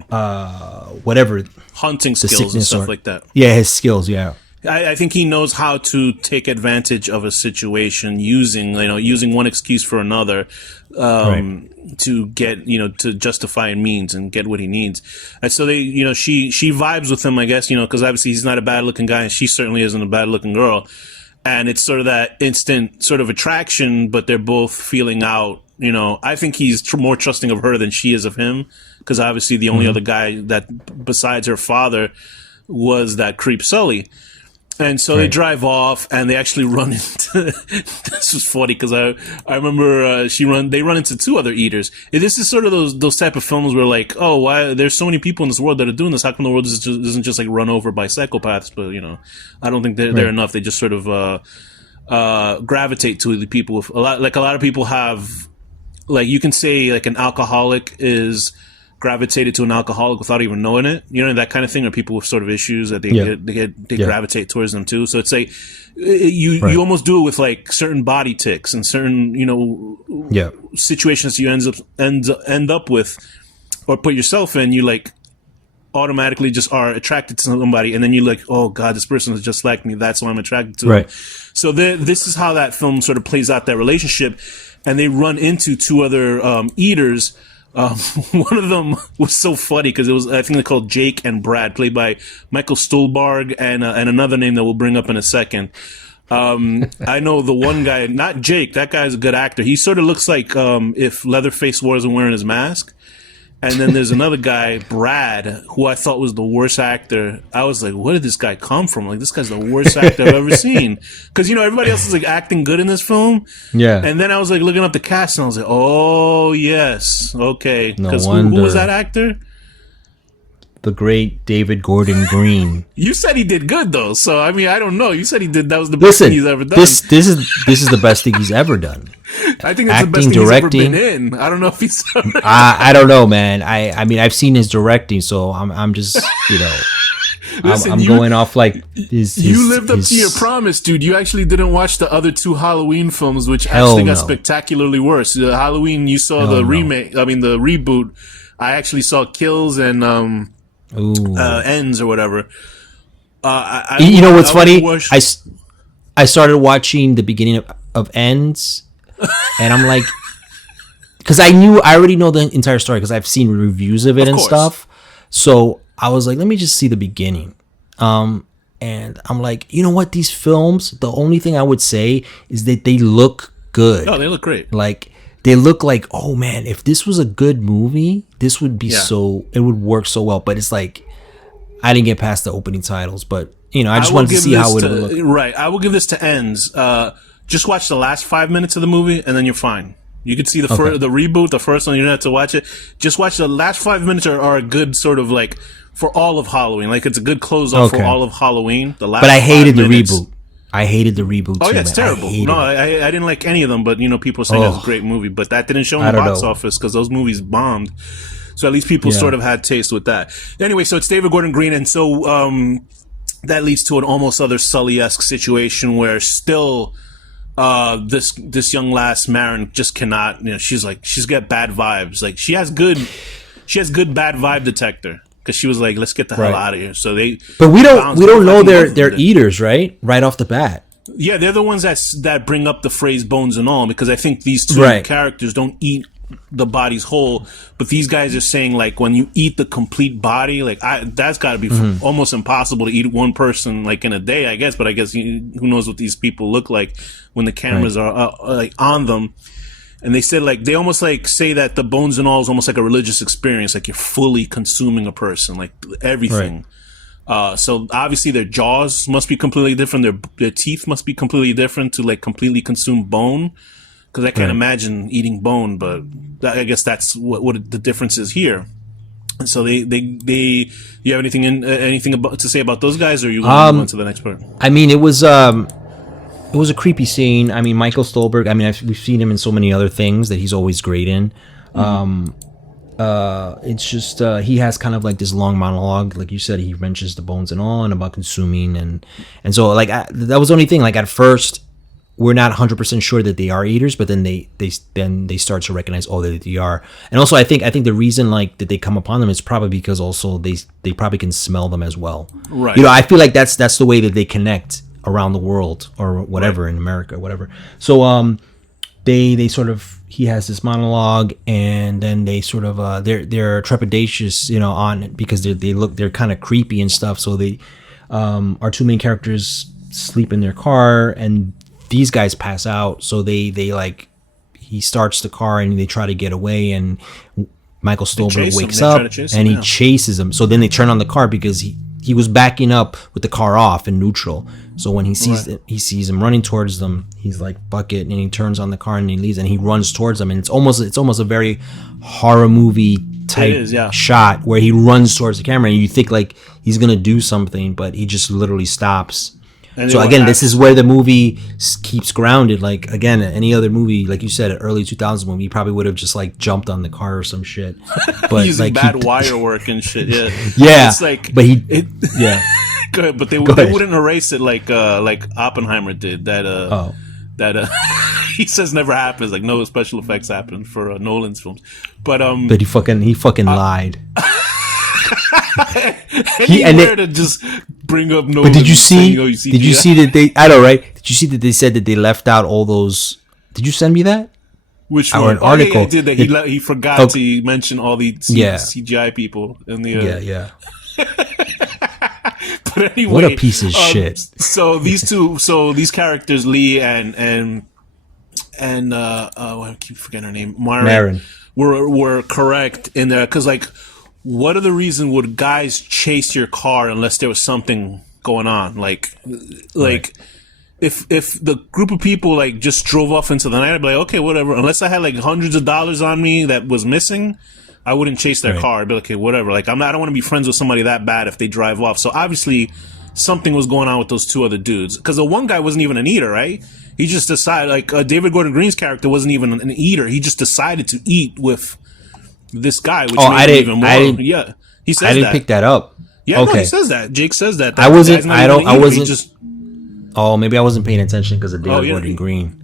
whatever hunting skills and stuff like that. Yeah, his skills. Yeah. I think he knows how to take advantage of a situation using one excuse for another, to get, to justify means and get what he needs. And so they, she vibes with him, I guess, because obviously he's not a bad looking guy, and she certainly isn't a bad looking girl. And it's sort of that instant sort of attraction, but they're both feeling out. I think he's more trusting of her than she is of him, because obviously the only other guy that besides her father was that creep Sully. And so they drive off, and they actually run into. This was funny because I remember they run into two other eaters. This is sort of those type of films where like, oh, why there's so many people in this world that are doing this? How come the world isn't just like run over by psychopaths? But I don't think they're enough. They just sort of gravitate to the people with a lot. Like a lot of people have, like you can say like an alcoholic is gravitated to an alcoholic without even knowing it, that kind of thing, or people with sort of issues that they gravitate towards them too. So it's like you almost do it with like certain body tics and certain situations you end up with or put yourself in. You like automatically just are attracted to somebody, and then you're like, oh god, this person is just like me. That's why I'm attracted to them. So this is how that film sort of plays out that relationship, and they run into two other eaters. One of them was so funny because it was, I think they're called Jake and Brad, played by Michael Stuhlbarg and another name that we'll bring up in a second. I know the one guy, not Jake. That guy's a good actor. He sort of looks like if Leatherface wasn't wearing his mask. And then there's another guy, Brad, who I thought was the worst actor. I was like, where did this guy come from? Like, this guy's the worst actor I've ever seen. Because, you know, everybody else is, like, acting good in this film. Yeah. And then I was, like, looking up the cast, and I was like, oh, yes. Okay. Because who was that actor? The great David Gordon Green. You said he did good, though. So, I mean, I don't know. You said he did. That was the best thing he's ever done. This is the best thing he's ever done. I think that's the best thing directing. He's ever been in. I don't know if he's... I don't know, man. I mean, I've seen his directing, so I'm just, you know... Listen, I'm going off like you lived up to your promise, dude. You actually didn't watch the other two Halloween films, which actually got spectacularly worse. Halloween, you saw the remake. I mean, the reboot. I actually saw Kills and Ends or whatever. You know what's funny? I started watching the beginning of Ends, and I'm like, because I already know the entire story because I've seen reviews of it and stuff. So I was like, let me just see the beginning. And I'm like, you know what? These films, the only thing I would say is that they look good. Oh, they look great. Like, they look like, oh man, if this was a good movie, this would be it would work so well. But it's like, I didn't get past the opening titles, but you know, I just wanted to see how it would look. Right. I will give this to Ends. Just watch the last 5 minutes of the movie and then you're fine. You could see the reboot, the first one. You don't have to watch it. Just watch the last 5 minutes are a good sort of like for all of Halloween. Like it's a good close off for all of Halloween. The last. But I hated the reboot. I hated the reboot. Oh yeah, it's terrible. I didn't like any of them. But you know, people are saying it's a great movie. But that didn't show in the box office because those movies bombed. So at least people sort of had taste with that. Anyway, so it's David Gordon Green, and so that leads to an almost other Sully-esque situation where still. This young lass Marin just cannot, you know, she's got bad vibes. Like she has good bad vibe detector because she was like, let's get the hell out of here. So but we don't know they're eaters, right off the bat. Yeah, they're the ones that bring up the phrase bones and all, because I think these two characters don't eat the body's whole, but these guys are saying like when you eat the complete body, like that's got to be almost impossible to eat one person like in a day, I guess. But I guess who knows what these people look like when the cameras are like on them. And they said like they almost like say that the bones and all is almost like a religious experience, like you're fully consuming a person, like everything. So obviously their jaws must be completely different. Their teeth must be completely different to like completely consume bone. Because I can't imagine eating bone, but I guess that's what the difference is here. And so they you have anything to say about those guys, or you want to go on to the next part? I mean, it was a creepy scene. I mean, Michael Stuhlbarg. I mean, we've seen him in so many other things that he's always great in. It's just he has kind of like this long monologue, like you said. He mentions the bones and all, and about consuming, and so like that was the only thing. Like at first. We're not 100% sure that they are eaters, but then they start to recognize that they are. And also, I think the reason like that they come upon them is probably because also they probably can smell them as well. Right. You know, I feel like that's the way that they connect around the world or whatever in America, or whatever. So they sort of he has this monologue, and then they sort of they're trepidatious, you know, on it because they're kind of creepy and stuff. So they our two main characters sleep in their car, and these guys pass out, so they like he starts the car and they try to get away, and Michael Stuhlbarg wakes up and he chases them. So then they turn on the car because he was backing up with the car off in neutral. So when he sees him running towards them, he's like fuck it, and he turns on the car and he leaves and he runs towards them, and it's almost a very horror movie type shot where he runs towards the camera and you think like he's gonna do something, but he just literally stops. So again, this is where the movie keeps grounded. Like again, any other movie, like you said, early 2000s movie, he probably would have just like jumped on the car or some shit. But using like, bad wire work and shit. Yeah, yeah. It's like, but go ahead. But they wouldn't erase it like Oppenheimer did. That he says never happens. Like no special effects happen for Nolan's films. But he fucking lied. Anywhere to just bring up no. But did you see? CGI. Did you see that they? I know, right? Did you see that they said that they left out all those? Did you send me that? Which or one? an article? Yeah, I did that. He forgot to mention all the CGI people in the. Yeah. But anyway, what a piece of shit. So these characters, Lee and I keep forgetting her name, Marin, were correct in there, because like, what other reason would guys chase your car unless there was something going on? Like. If the group of people like just drove off into the night, I'd be like, okay, whatever. Unless I had like hundreds of dollars on me that was missing, I wouldn't chase their car. I'd be like, okay, whatever. Like I don't want to be friends with somebody that bad if they drive off. So obviously something was going on with those two other dudes, because the one guy wasn't even an eater, right? He just decided, like David Gordon Green's character wasn't even an eater. He just decided to eat with this guy, which made him even more. Yeah, he says that. I didn't pick that up. Yeah, okay. No, he says that. Jake says that. I wasn't. Oh, maybe I wasn't paying attention because of David Gordon Green.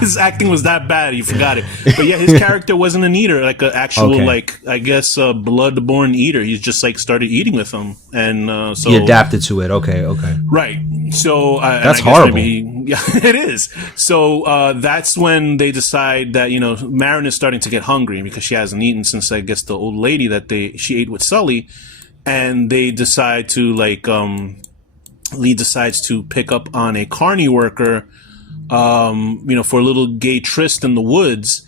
His acting was that bad, you forgot it. But yeah, his character wasn't an eater, like an actual, like, I guess, blood-born eater. He just like started eating with them, and so he adapted to it. Okay, right. So that's horrible. Yeah, it is. So that's when they decide that Marin is starting to get hungry because she hasn't eaten since, I guess, the old lady that she ate with Sully, and they decide to like. Lee decides to pick up on a carny worker, for a little gay tryst in the woods.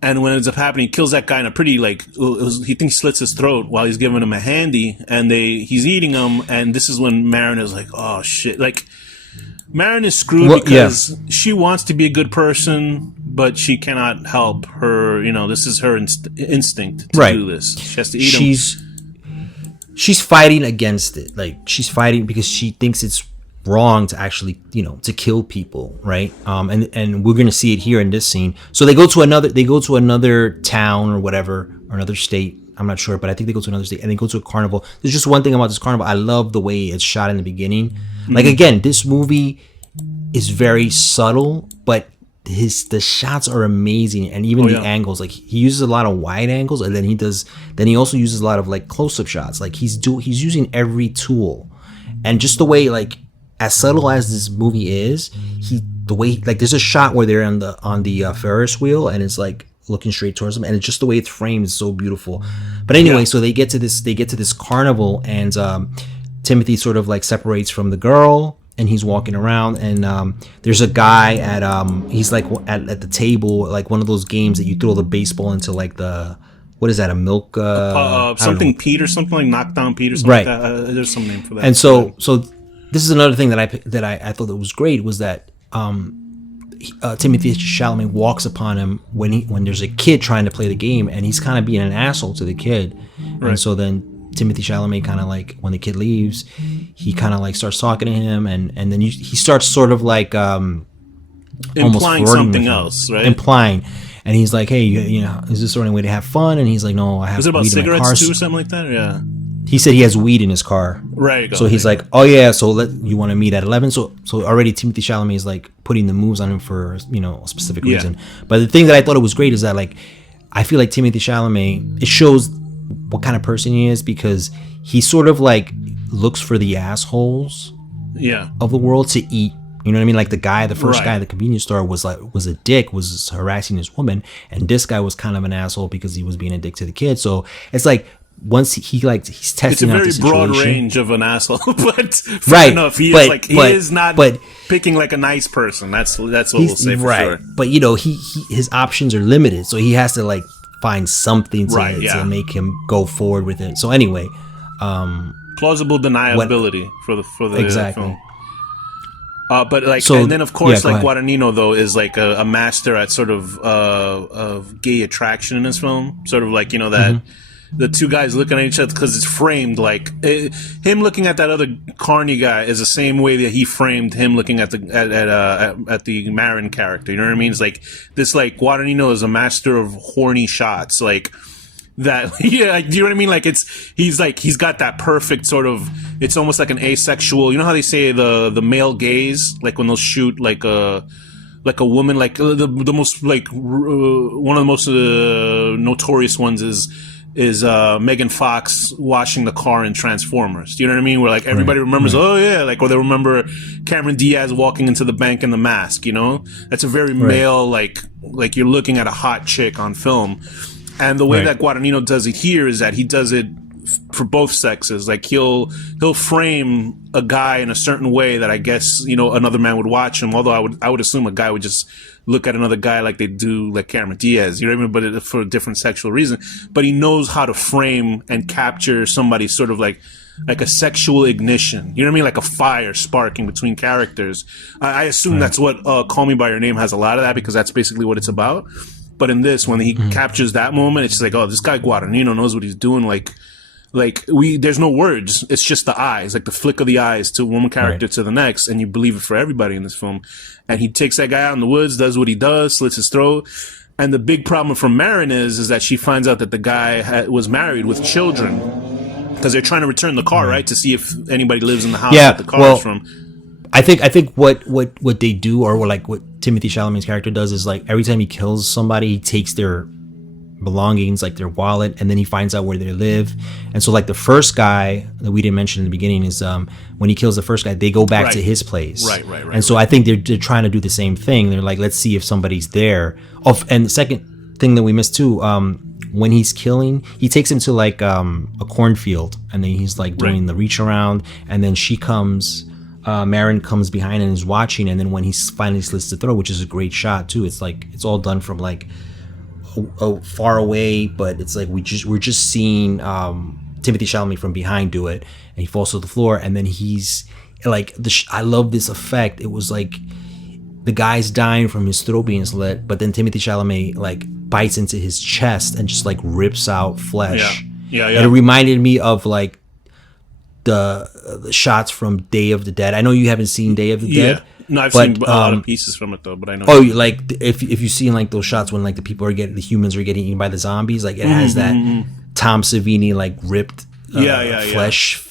And when it ends up happening, he kills that guy in a pretty, like, he thinks he slits his throat while he's giving him a handy, and he's eating him. And this is when Marin is like, oh shit. Like, Marin is screwed because she wants to be a good person, but she cannot help her, this is her instinct to do this. She has to eat him. She's fighting against it. Like, she's fighting because she thinks it's wrong to actually, to kill people, right? And we're gonna see it here in this scene. So they go to another town or whatever, or another state. I'm not sure, but I think they go to another state and they go to a carnival. There's just one thing about this carnival. I love the way it's shot in the beginning. Mm-hmm. Like, again, this movie is very subtle, but the shots are amazing, and even the angles. Like, he uses a lot of wide angles, and then he also uses a lot of like close-up shots. Like, he's using every tool, and just the way, like, as subtle as this movie is, there's a shot where they're on the Ferris wheel, and it's like looking straight towards them, and it's just the way it's framed is so beautiful. But anyway, so they get to this carnival, and Timothy sort of like separates from the girl. And he's walking around, and there's a guy he's like at the table, like one of those games that you throw the baseball into, like what is that, a milk something Pete or something, like knockdown Pete or something like that. There's some name for that. And so this is another thing that I thought that was great, was that Timothee Chalamet walks upon him when there's a kid trying to play the game, and he's kind of being an asshole to the kid, and so then Timothee Chalamet kind of like, when the kid leaves, he kind of like starts talking to him, and then he starts sort of like implying something else, right? Implying, and he's like, "Hey, is this the only way to have fun?" And he's like, "No, I have." Was it about weed cigarettes in my car. too, or something like that? Yeah. He said he has weed in his car. Right. So he's like, "Oh yeah, so you want to meet at 11?" So already Timothee Chalamet is like putting the moves on him for a specific reason. But the thing that I thought it was great is that, like, I feel like Timothee Chalamet, it shows what kind of person he is, because he sort of like looks for the assholes of the world to eat. You know what I mean? Like the first guy at the convenience store was a dick, was harassing his woman, and this guy was kind of an asshole because he was being a dick to the kid. So it's like, once he's testing out the situation. It's a very broad range of an asshole, but fair enough. He is not picking like a nice person. That's what we'll say for sure. But his options are limited, so he has to like find something to make him go forward with it. So anyway, plausible deniability for the film. But like, so, and then of course, like, Guadagnino though is like a master at sort of gay attraction in this film. Sort of like, that the two guys looking at each other, because it's framed like him looking at that other carny guy is the same way that he framed him looking at the Marin character. You know what I mean? It's like this, like, Guadagnino is a master of horny shots, like that. Yeah, do you know what I mean? Like, he's got that perfect sort of, it's almost like an asexual, you know how they say the male gaze, like when they'll shoot like a woman, like the most, like one of the most notorious ones is Megan Fox washing the car in Transformers. Do you know what I mean? Where like everybody remembers, oh yeah, like, or they remember Cameron Diaz walking into the bank in the mask. You know, that's a very male, like you're looking at a hot chick on film. And the way that Guadagnino does it here is that he does it for both sexes. Like he'll frame a guy in a certain way that I guess, you know, another man would watch him. Although I would assume a guy would just look at another guy like they do like Cameron Diaz, you know what I mean? But for a different sexual reason. But he knows how to frame and capture somebody sort of like a sexual ignition. You know what I mean? Like a fire sparking between characters. I assume that's what Call Me By Your Name has a lot of that, because that's basically what it's about. But in this, when he captures that moment, it's just like, oh, this guy Guadagnino knows what he's doing. There's no words. It's just the eyes, like the flick of the eyes to one character to the next, and you believe it for everybody in this film. And he takes that guy out in the woods, does what he does, slits his throat. And the big problem from Marin is that she finds out that the guy was married with children, because they're trying to return the car, right, to see if anybody lives in the house that the car is from. I think what they do, or like what Timothee Chalamet's character does, is like every time he kills somebody, he takes their belongings, like their wallet, and then he finds out where they live. And so like the first guy that we didn't mention in the beginning is when he kills the first guy, they go back to his place. Right. And so I think they're trying to do the same thing. They're like, let's see if somebody's there. Oh, and the second thing that we missed too, when he's killing, he takes him to like a cornfield, and then he's like doing the reach around, and then she comes. Marin comes behind and is watching, and then when he finally slits the throat, which is a great shot too, it's like it's all done from like far away, but it's like we're just seeing Timothee Chalamet from behind do it, and he falls to the floor, and then he's like I love this effect. It was like the guy's dying from his throat being slit, but then Timothee Chalamet like bites into his chest and just like rips out flesh. Yeah. And it reminded me of like the shots from Day of the Dead. I know you haven't seen Day of the Dead. No, I've seen a lot of pieces from it though, but I know. Oh, like if you've seen like those shots when like the humans are getting eaten by the zombies, like it has that Tom Savini like ripped flesh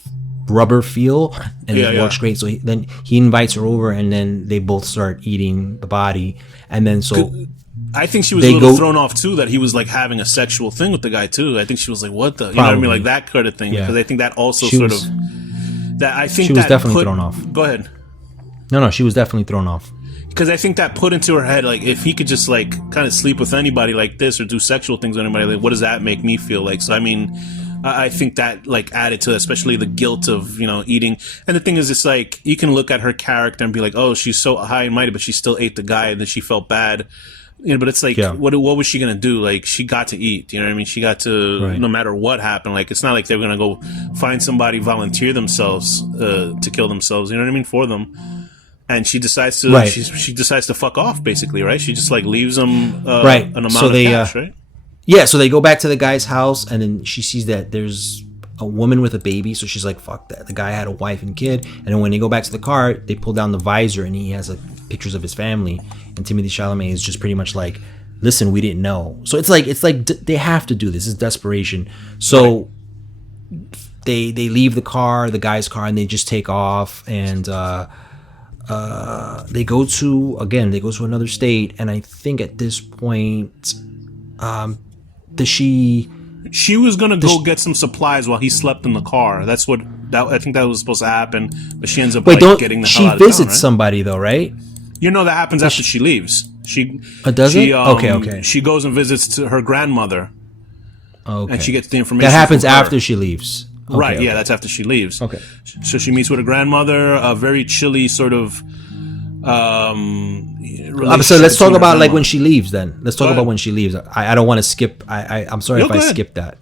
rubber feel, and it works great. So then he invites her over, and then they both start eating the body, and then so. I think she was a little thrown off too, that he was like having a sexual thing with the guy too. I think she was like, "What the?" You know what I mean, like that kind of thing. Because I think that also she was definitely thrown off. Go ahead. No, she was definitely thrown off. Because I think that put into her head, like, if he could just like kind of sleep with anybody like this or do sexual things with anybody, like, what does that make me feel like? So I mean, I think that like added to especially the guilt of, you know, eating. And the thing is, it's like you can look at her character and be like, oh, she's so high and mighty, but she still ate the guy, and then she felt bad. You know, but it's like, what was she gonna do? Like, she got to eat. You know what I mean? She got to, no matter what happened. Like, it's not like they're gonna go find somebody, volunteer themselves to kill themselves. You know what I mean? For them. And she decides to, she decides to fuck off, basically, right? She just like leaves them an amount of cash, right? Yeah. So they go back to the guy's house, and then she sees that there's a woman with a baby. So she's like, fuck that. The guy had a wife and kid. And then when they go back to the car, they pull down the visor, and he has like pictures of his family. And Timothee Chalamet is just pretty much like, listen, we didn't know. So it's like they have to do this. It's desperation. So they leave the car, the guy's car, and they just take off, and they go to another state. And I think at this point, she was gonna go get some supplies while he slept in the car. I think that was supposed to happen, but she ends up getting the hell out of town. She visits somebody though, right? You know that happens after she leaves. Does it? Okay. She goes and visits her grandmother. Okay. And she gets the information. That happens after she leaves. Okay, right. Yeah, that's after she leaves. Okay. So she meets with her grandmother. A very chilly sort of. So let's talk about like when she leaves. Then let's talk about when she leaves. I don't want to skip. I'm sorry if I skipped that.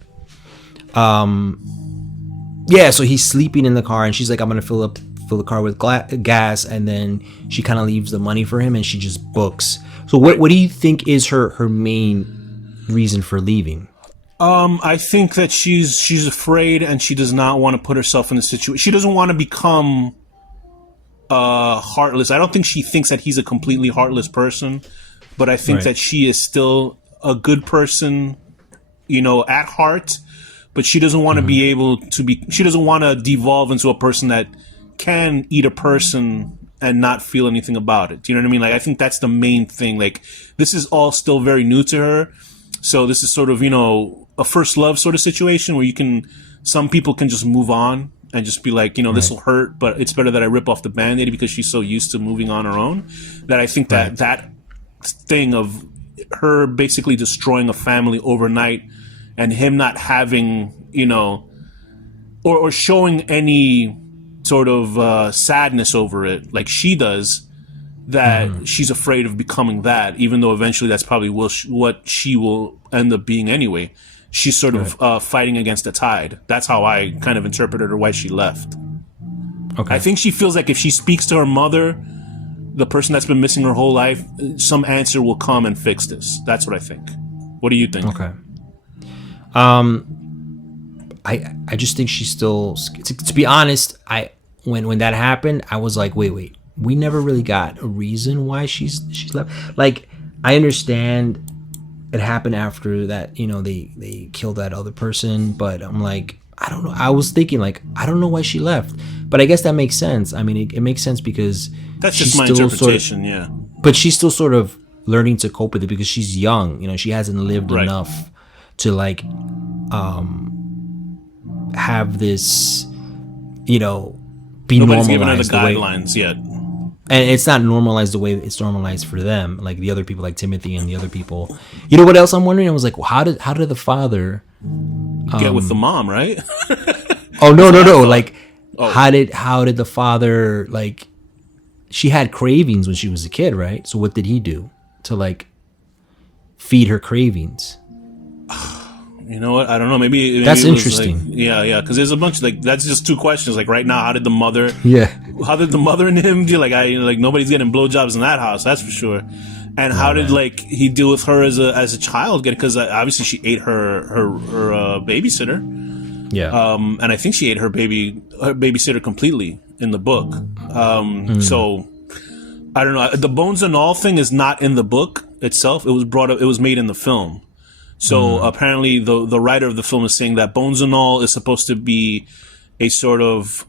Yeah. So he's sleeping in the car, and she's like, "I'm gonna fill the car with gas," and then she kind of leaves the money for him, and she just books. So what do you think is her main reason for leaving? I think that she's afraid, and she does not want to put herself in the situation. She doesn't want to become heartless. I don't think she thinks that he's a completely heartless person, but I think that she is still a good person, you know, at heart. But she doesn't want to be able to be. She doesn't want to devolve into a person that can eat a person and not feel anything about it. Do you know what I mean? Like, I think that's the main thing. Like, this is all still very new to her. So this is sort of, you know, a first love sort of situation where some people can just move on and just be like, this will hurt, but it's better that I rip off the Band-Aid because she's so used to moving on her own. That I think that thing of her basically destroying a family overnight and him not having, or showing any sort of sadness over it like she does, that she's afraid of becoming that, even though eventually that's probably what she will end up being anyway. She's sort of fighting against the tide. That's how I kind of interpreted her, why she left. Okay. I think she feels like if she speaks to her mother, the person that's been missing her whole life, some answer will come and fix this. That's what I think. What do you think? Okay. I just think she's still, to be honest, when that happened, I was like, wait, we never really got a reason why she's left. Like, I understand it happened after that, they killed that other person, but I'm like, I don't know. I was thinking like, I don't know why she left, but I guess that makes sense. I mean, it makes sense because that's just my interpretation. Yeah. But she's still sort of learning to cope with it because she's young. She hasn't lived enough to like, have this, be nobody's normalized. Given her the guidelines yet. And it's not normalized the way it's normalized for them, like the other people, like Timothy and the other people. You know what else I'm wondering? I was like, well, how did the father get with the mom, right? Oh no! Like, how did the father, like, she had cravings when she was a kid, right? So what did he do to like feed her cravings? You know what? I don't know. Maybe that's it was interesting. Like, yeah. Because there's a bunch of that's just two questions. Like right now, how did the mother and him do? Like nobody's getting blowjobs in that house. That's for sure. And how did like he deal with her as a child? Because obviously she ate her babysitter. Yeah. And I think she ate her babysitter completely in the book. So I don't know. The bones and all thing is not in the book itself. It was brought up. It was made in the film. So apparently the writer of the film is saying that Bones and All is supposed to be a sort of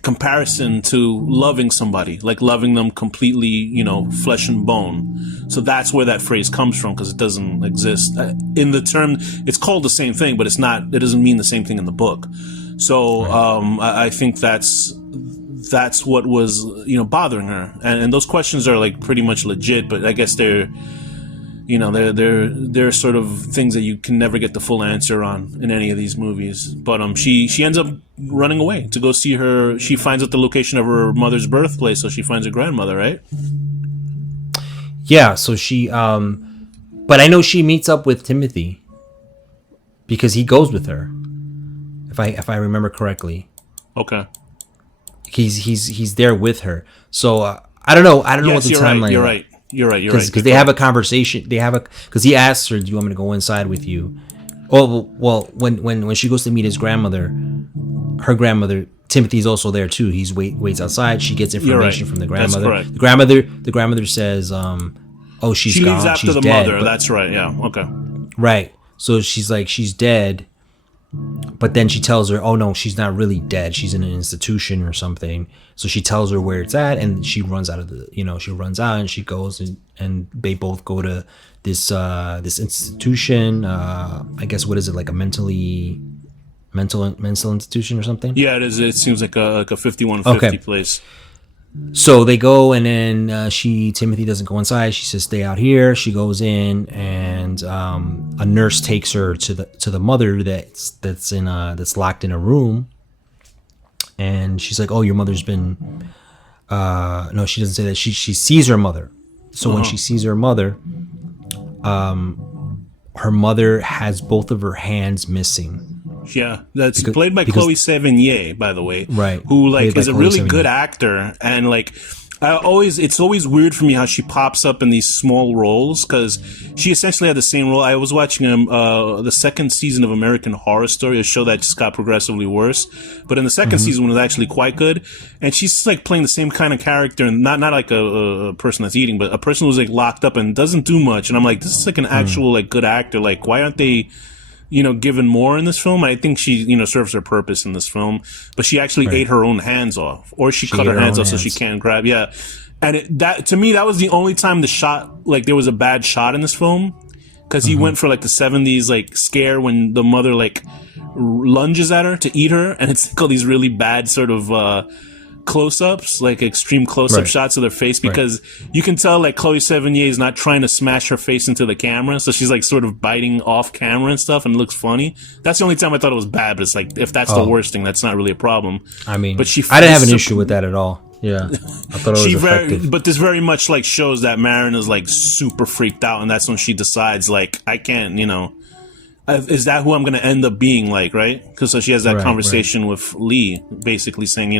comparison to loving somebody, like loving them completely, flesh and bone. So that's where that phrase comes from, because it doesn't exist. In the term, it's called the same thing, but it doesn't mean the same thing in the book. So I think that's what was, bothering her. And those questions are like pretty much legit, but I guess they're sort of things that you can never get the full answer on in any of these movies. But she ends up running away to go see her. She finds out the location of her mother's birthplace, so she finds her grandmother, right? Yeah. So she, but I know she meets up with Timothy because he goes with her, if I remember correctly. Okay. He's there with her. So I don't know what the timeline. You're right. You're right. Because they have a conversation. Because he asks her, "Do you want me to go inside with you?" Oh well, when she goes to meet his grandmother, her grandmother, Timothy's also there too. He waits outside. She gets information from the grandmother. That's correct. The grandmother says, "Oh, she gone. Leaves after she's the dead." mother. That's right. Yeah. Okay. Right. So she's like, she's dead. But then she tells her, oh no, she's not really dead. She's in an institution or something. So she tells her where it's at, and she runs out she runs out and she goes and they both go to this institution. I guess, what is it, like a mental institution or something? Yeah, it is. It seems like a 5150 place. So they go, and then Timothy doesn't go inside. She says, "Stay out here." She goes in, and a nurse takes her to the mother that's locked in a room. And she's like, "Oh, your mother's been." No, she doesn't say that. She sees her mother. So when she sees her mother, her mother has both of her hands missing. Yeah, that's played by Chloe Sevigny, by the way. Right. Who is a really good actor, and it's always weird for me how she pops up in these small roles, because she essentially had the same role. I was watching the second season of American Horror Story, a show that just got progressively worse, but in the second season it was actually quite good, and she's like playing the same kind of character, and not like a person that's eating, but a person who's like locked up and doesn't do much, and I'm like, this is like an actual like good actor. Like, why aren't they given more in this film? I think she, serves her purpose in this film, but she actually ate her own hands off, or she cut her hands off so she can't grab. Yeah. And that, to me, that was the only time the shot, like there was a bad shot in this film, because he went for like the 70s like scare when the mother like lunges at her to eat her, and it's like all these really bad sort of close-ups, like extreme close-up shots of their face, because you can tell like Chloe Sevigny is not trying to smash her face into the camera, so she's like sort of biting off camera and stuff, and it looks funny. That's the only time I thought it was bad, but it's like, if that's the worst thing, that's not really a problem. I mean, but I didn't have an issue with that at all. Yeah, I thought it was effective. But this very much like shows that Marin is like super freaked out, and that's when she decides like, I can't, is that who I'm going to end up being, like, right? Because so she has that conversation with Lee, basically saying,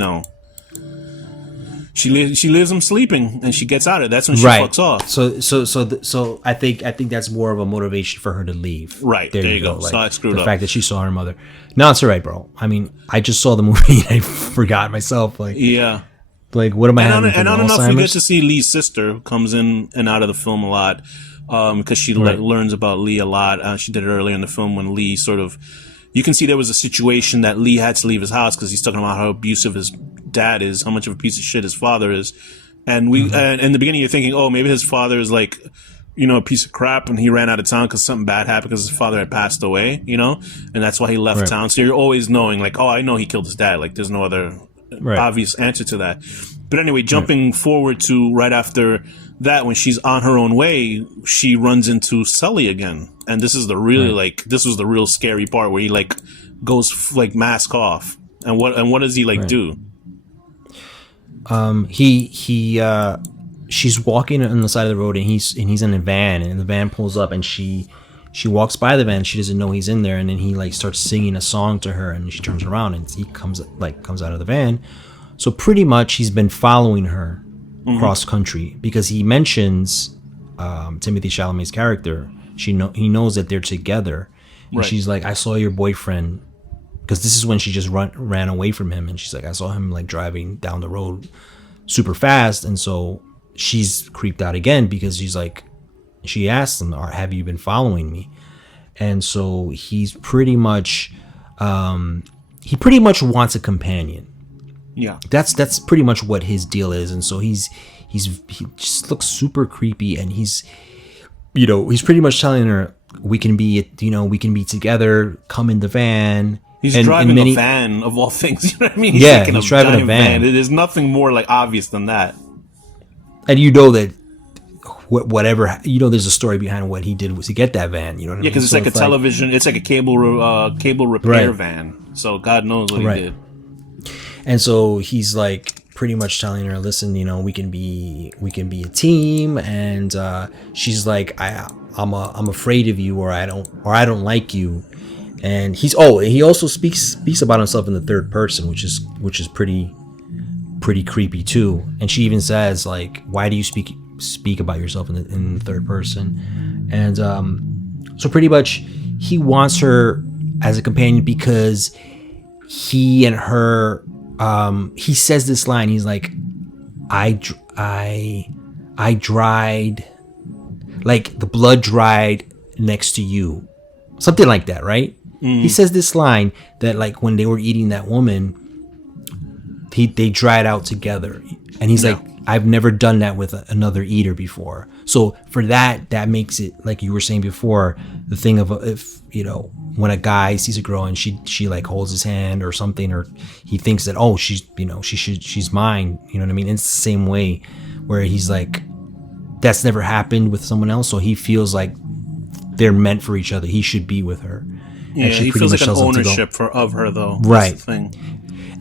she leaves him sleeping, and she gets out of it. That's when she fucks off. So I think that's more of a motivation for her to leave. Right, there you go. Like, so I screwed up. The fact that she saw her mother. No, it's all right, bro. I mean, I just saw the movie and I forgot myself. Like, yeah. Like, what am I having? And not enough we get to see Lee's sister, who comes in and out of the film a lot, because she learns about Lee a lot. She did it earlier in the film when Lee sort of, you can see there was a situation that Lee had to leave his house because he's talking about how abusive his dad is, how much of a piece of shit his father is. And and in the beginning you're thinking, oh, maybe his father is like, a piece of crap, and he ran out of town because something bad happened because his father had passed away, and that's why he left town. So you're always knowing, like, oh, I know he killed his dad. Like, there's no other obvious answer to that. But anyway, jumping forward to right after that, when she's on her own way, she runs into Sully again. And this is the really this was the real scary part where he like goes like mask off. And what does he like do? She's walking on the side of the road, and he's in a van, and the van pulls up, and she walks by the van. She doesn't know he's in there, and then he like starts singing a song to her, and she turns around, and he comes out of the van. So pretty much he's been following her cross country, because he mentions Timothee Chalamet's character. He knows that they're together, and she's like, I saw your boyfriend, because this is when she just ran away from him, and she's like, I saw him like driving down the road super fast. And so she's creeped out again, because she's like, she asks him, have you been following me? And so he's pretty much wants a companion. Yeah, that's pretty much what his deal is. And so he just looks super creepy, and he's pretty much telling her, we can be together, come in the van. He's driving a van, of all things. You know what I mean? He's driving a van. There's nothing more like obvious than that. And that whatever, there's a story behind what he did to get that van. You know what I mean? Yeah, because it's like a television. It's like a cable repair van. So God knows what he did. And so he's like pretty much telling her, listen, we can be a team. And she's like, I'm afraid of you, or I don't like you. And he also speaks about himself in the third person, which is pretty creepy too. And she even says, like, why do you speak about yourself in the third person? And so pretty much he wants her as a companion, because he and her, he says this line, he's like, I dried, like the blood dried next to you, something like that, right? He says this line that, like, when they were eating that woman, they dried out together, and he's like, I've never done that with another eater before. So for that makes it, like you were saying before, the thing of if when a guy sees a girl and she like holds his hand or something, or he thinks that, oh, she's mine, you know what I mean? It's the same way where he's like, that's never happened with someone else, so he feels like they're meant for each other. He should be with her. Yeah, he feels like an ownership of her, though. Right. That's the thing.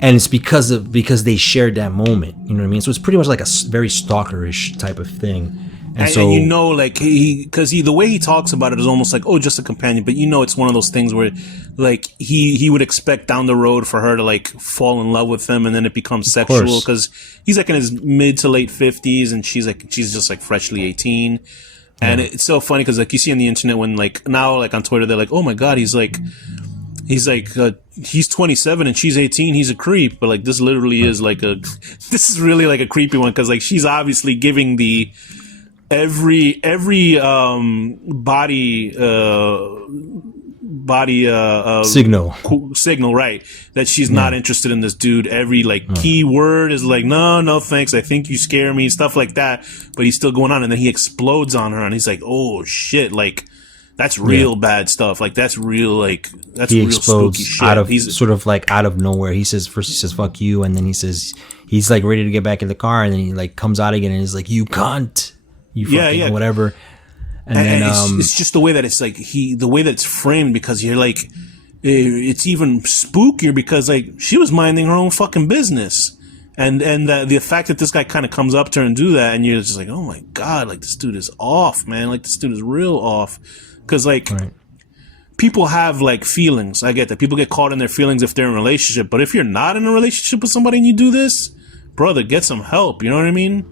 And it's because they shared that moment. You know what I mean? So it's pretty much like a very stalkerish type of thing. And so, like, because the way he talks about it is almost like, oh, just a companion. But it's one of those things where, like, he would expect down the road for her to like fall in love with him, and then it becomes sexual, because he's like in his mid to late 50s, and she's just like freshly 18. And it's so funny because, like, you see on the internet when, like, now, like, on Twitter, they're like, oh my God, he's 27 and she's 18. He's a creep. But, like, this literally is like this is really like a creepy one, because, like, she's obviously giving the every body signal, right, that she's not interested in this dude. Every like key word is like, no thanks, I think you scare me, stuff like that. But he's still going on, and then he explodes on her, and he's like, oh shit, like That's real bad stuff. Like that's real, like that's he real explodes spooky shit. out of He's sort of like out of nowhere. He says fuck you, and then he says he's like ready to get back in the car, and then he like comes out again and he's like, you cunt, you fucking whatever. And then it's just the way that it's like the way that it's framed, because you're like, it's even spookier because like she was minding her own fucking business. And the fact that this guy kind of comes up to her and do that, and you're just like, oh my God, like this dude is off, man. Like this dude is real off. Cause like people have like feelings. I get that. People get caught in their feelings if they're in a relationship. But if you're not in a relationship with somebody and you do this, brother, get some help. You know what I mean?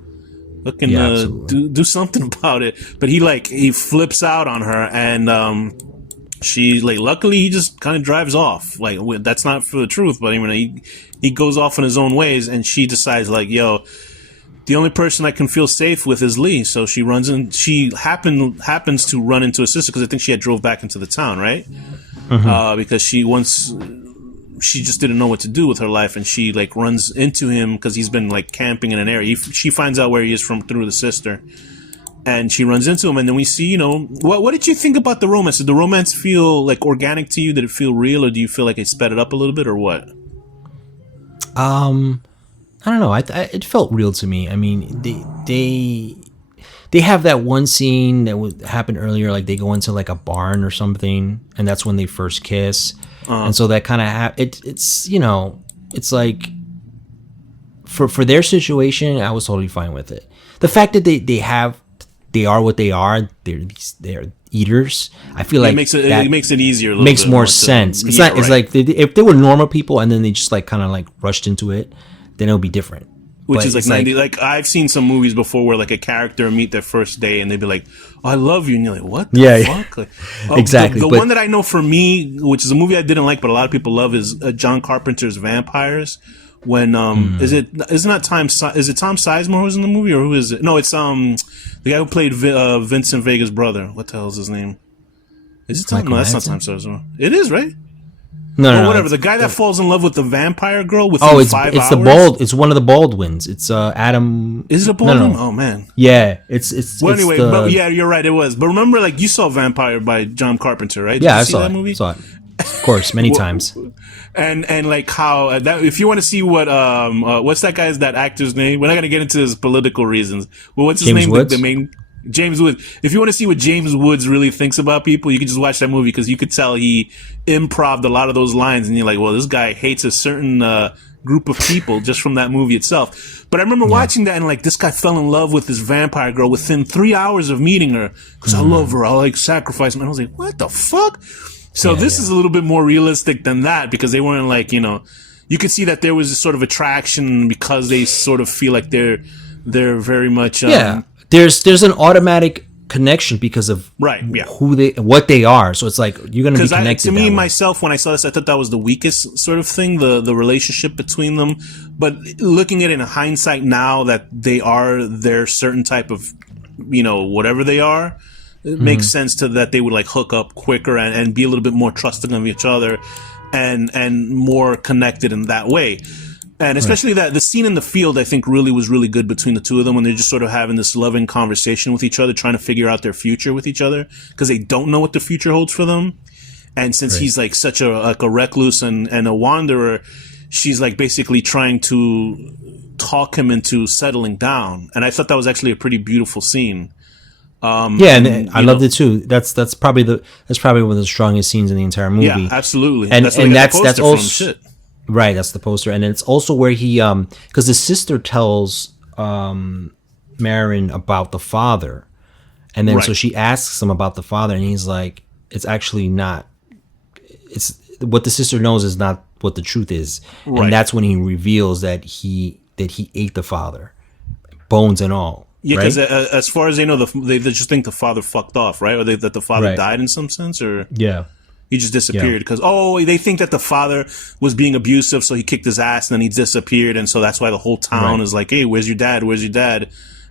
Do something about it. But he flips out on her, and she like, luckily he just kind of drives off. Like that's not for the truth, but I mean he goes off in his own ways, and she decides like, yo, the only person I can feel safe with is Lee. So she runs in. She happens to run into her sister, because I think she had drove back into the town, right? Because she just didn't know what to do with her life, and she like runs into him because he's been like camping in an area. She finds out where he is through the sister, and she runs into him. And then we see, you know, what did you think about the romance? Did the romance feel like organic to you? Did it feel real, or do you feel like it sped it up a little bit, or what? I don't know. It felt real to me. I mean, they have that one scene that happened earlier, like they go into like a barn or something, and that's when they first kiss. And so that kind of it's you know, it's like for their situation, I was totally fine with it. The fact that they are what they are, they're eaters. I feel like it makes it easier. A makes more sense. It's not. It's like if they were normal people and then they just like kind of like rushed into it, then it'll be different. Which is like 90. Like I've seen some movies before where like a character meet their first day and they'd be like, "Oh, I love you," and you're like, "What the fuck?" Like, exactly. The one that I know for me, which is a movie I didn't like but a lot of people love, is John Carpenter's Vampires. When is it not Tom Sizemore who's in the movie, or who is it? No, it's the guy who played Vincent Vega's brother. What the hell is his name? Is it Tom? No, that's not Tom Sizemore. It is, right? No, whatever. The guy that falls in love with the vampire girl within 5 hours. It's the bald. It's one of the Baldwins. It's Adam. Is it a Baldwin? No. Oh man. Yeah, it's. Well, anyway, but yeah, you're right. It was. But remember, like you saw Vampire by John Carpenter, right? Yeah, I saw that movie. Saw it. Of course, many times. And like how that, if you want to see what what's that actor's name? We're not gonna get into his political reasons. Well, what's his name? The main. James Woods. If you want to see what James Woods really thinks about people, you can just watch that movie, because you could tell he improv'd a lot of those lines, and you're like, well, this guy hates a certain group of people just from that movie itself. But I remember watching that, and like this guy fell in love with this vampire girl within 3 hours of meeting her, because I love her. I like sacrifice. And I was like, what the fuck? So this is a little bit more realistic than that, because they weren't like, you know, you could see that there was a sort of attraction because they sort of feel like they're very much There's an automatic connection because of what they are. So it's like you're going to be connected. To me, myself, when I saw this, I thought that was the weakest sort of thing, the relationship between them. But looking at it in hindsight now, that they are their certain type of, you know, whatever they are, it makes sense to that they would like hook up quicker and be a little bit more trusting of each other and more connected in that way. And especially that the scene in the field, I think, really was really good between the two of them, when they're just sort of having this loving conversation with each other, trying to figure out their future with each other, because they don't know what the future holds for them. And since he's like such a recluse and a wanderer, she's like basically trying to talk him into settling down. And I thought that was actually a pretty beautiful scene. And I loved it too. That's probably one of the strongest scenes in the entire movie. Yeah, absolutely. And that's also. Right, that's the poster, and it's also where he, because the sister tells Marin about the father, and then so she asks him about the father, and he's like, "It's actually not. It's what the sister knows is not what the truth is," and that's when he reveals that he ate the father, bones and all. Yeah, because as far as they know, they just think the father fucked off, right? Or that the father died in some sense, or he just disappeared because they think that the father was being abusive, so he kicked his ass and then he disappeared, and so that's why the whole town is like, "Hey, where's your dad? Where's your dad?"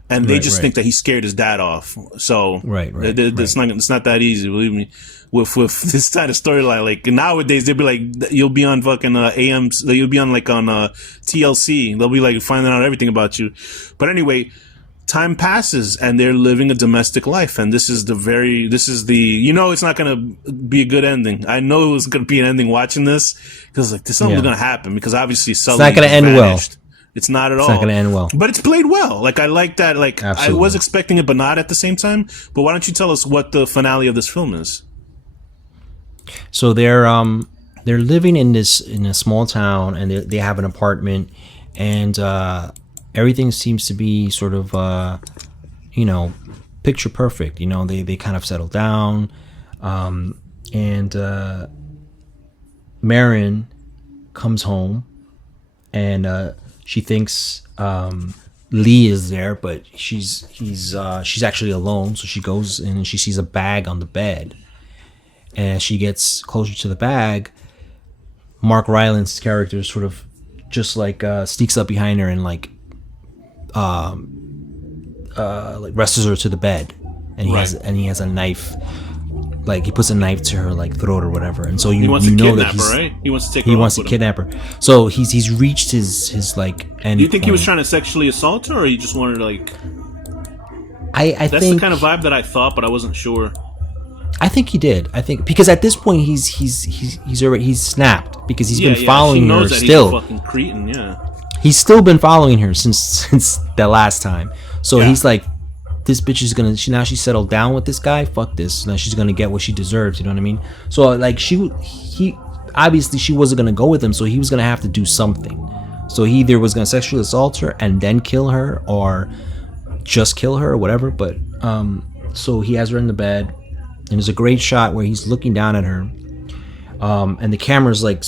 And they just think that he scared his dad off. So it's not that easy, believe me. With this kind of storyline, like nowadays, they'd be like, you'll be on fucking AMs, you'll be on like on TLC. They'll be like finding out everything about you. But anyway. time passes and they're living a domestic life, and this is the it's not gonna be a good ending. I know it was gonna be an ending watching this, because like there's something's gonna happen, because obviously Sully not gonna end well. It's not at all. It's not gonna end well. But it's played well. Like, I like that. Like, Absolutely. I was expecting it, but not at the same time. But why don't you tell us what the finale of this film is? So they're living in a small town, and they have an apartment, and everything seems to be sort of picture perfect. They kind of settle down, and Marin comes home, and she thinks Lee is there, but she's actually alone. So she goes in and she sees a bag on the bed. And as she gets closer to the bag, Mark Rylance's character sort of just like sneaks up behind her and like wrestles her to the bed, and he has a knife. Like, he puts a knife to her like throat or whatever, and so he wants to kidnap her, right? He wants to take her. He wants to kidnap her. So he's reached his like end. Do you think point. He was trying to sexually assault her, or he just wanted to like? I that's think the kind of vibe that I thought, but I wasn't sure. I think he did. I think because at this point he's snapped, because he's been following her still. He's a fucking cretin, yeah. He's still been following her since the last time. So he's like, this bitch is gonna. She's settled down with this guy. Fuck this. Now she's gonna get what she deserves. You know what I mean? So like he obviously she wasn't gonna go with him. So he was gonna have to do something. So he either was gonna sexually assault her and then kill her, or just kill her or whatever. But so he has her in the bed. And there's a great shot where he's looking down at her, and the camera's like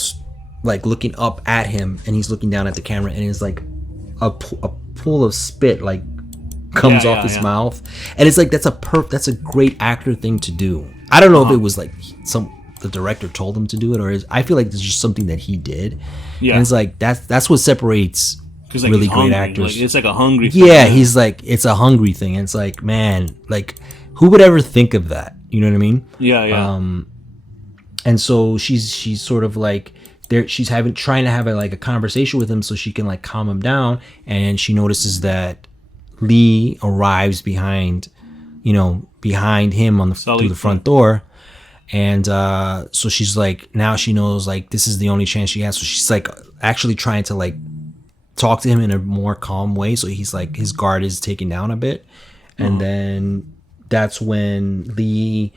looking up at him, and he's looking down at the camera, and it's like a pool of spit like comes off his mouth, and it's like that's a great actor thing to do. I don't know if it was like the director told him to do it, or I feel like it's just something that he did. Yeah, and it's like that's what separates like really great actors. Like, it's like a hungry thing. Yeah, he's like, it's a hungry thing, and it's like, man, like, who would ever think of that? You know what I mean? Yeah. And so she's sort of like there. She's trying to have a conversation with him so she can like calm him down. And she notices that Lee arrives behind him through the front door. And so she's like, now she knows like this is the only chance she has. So she's like actually trying to like talk to him in a more calm way. So he's like, his guard is taken down a bit, and then. That's when Lee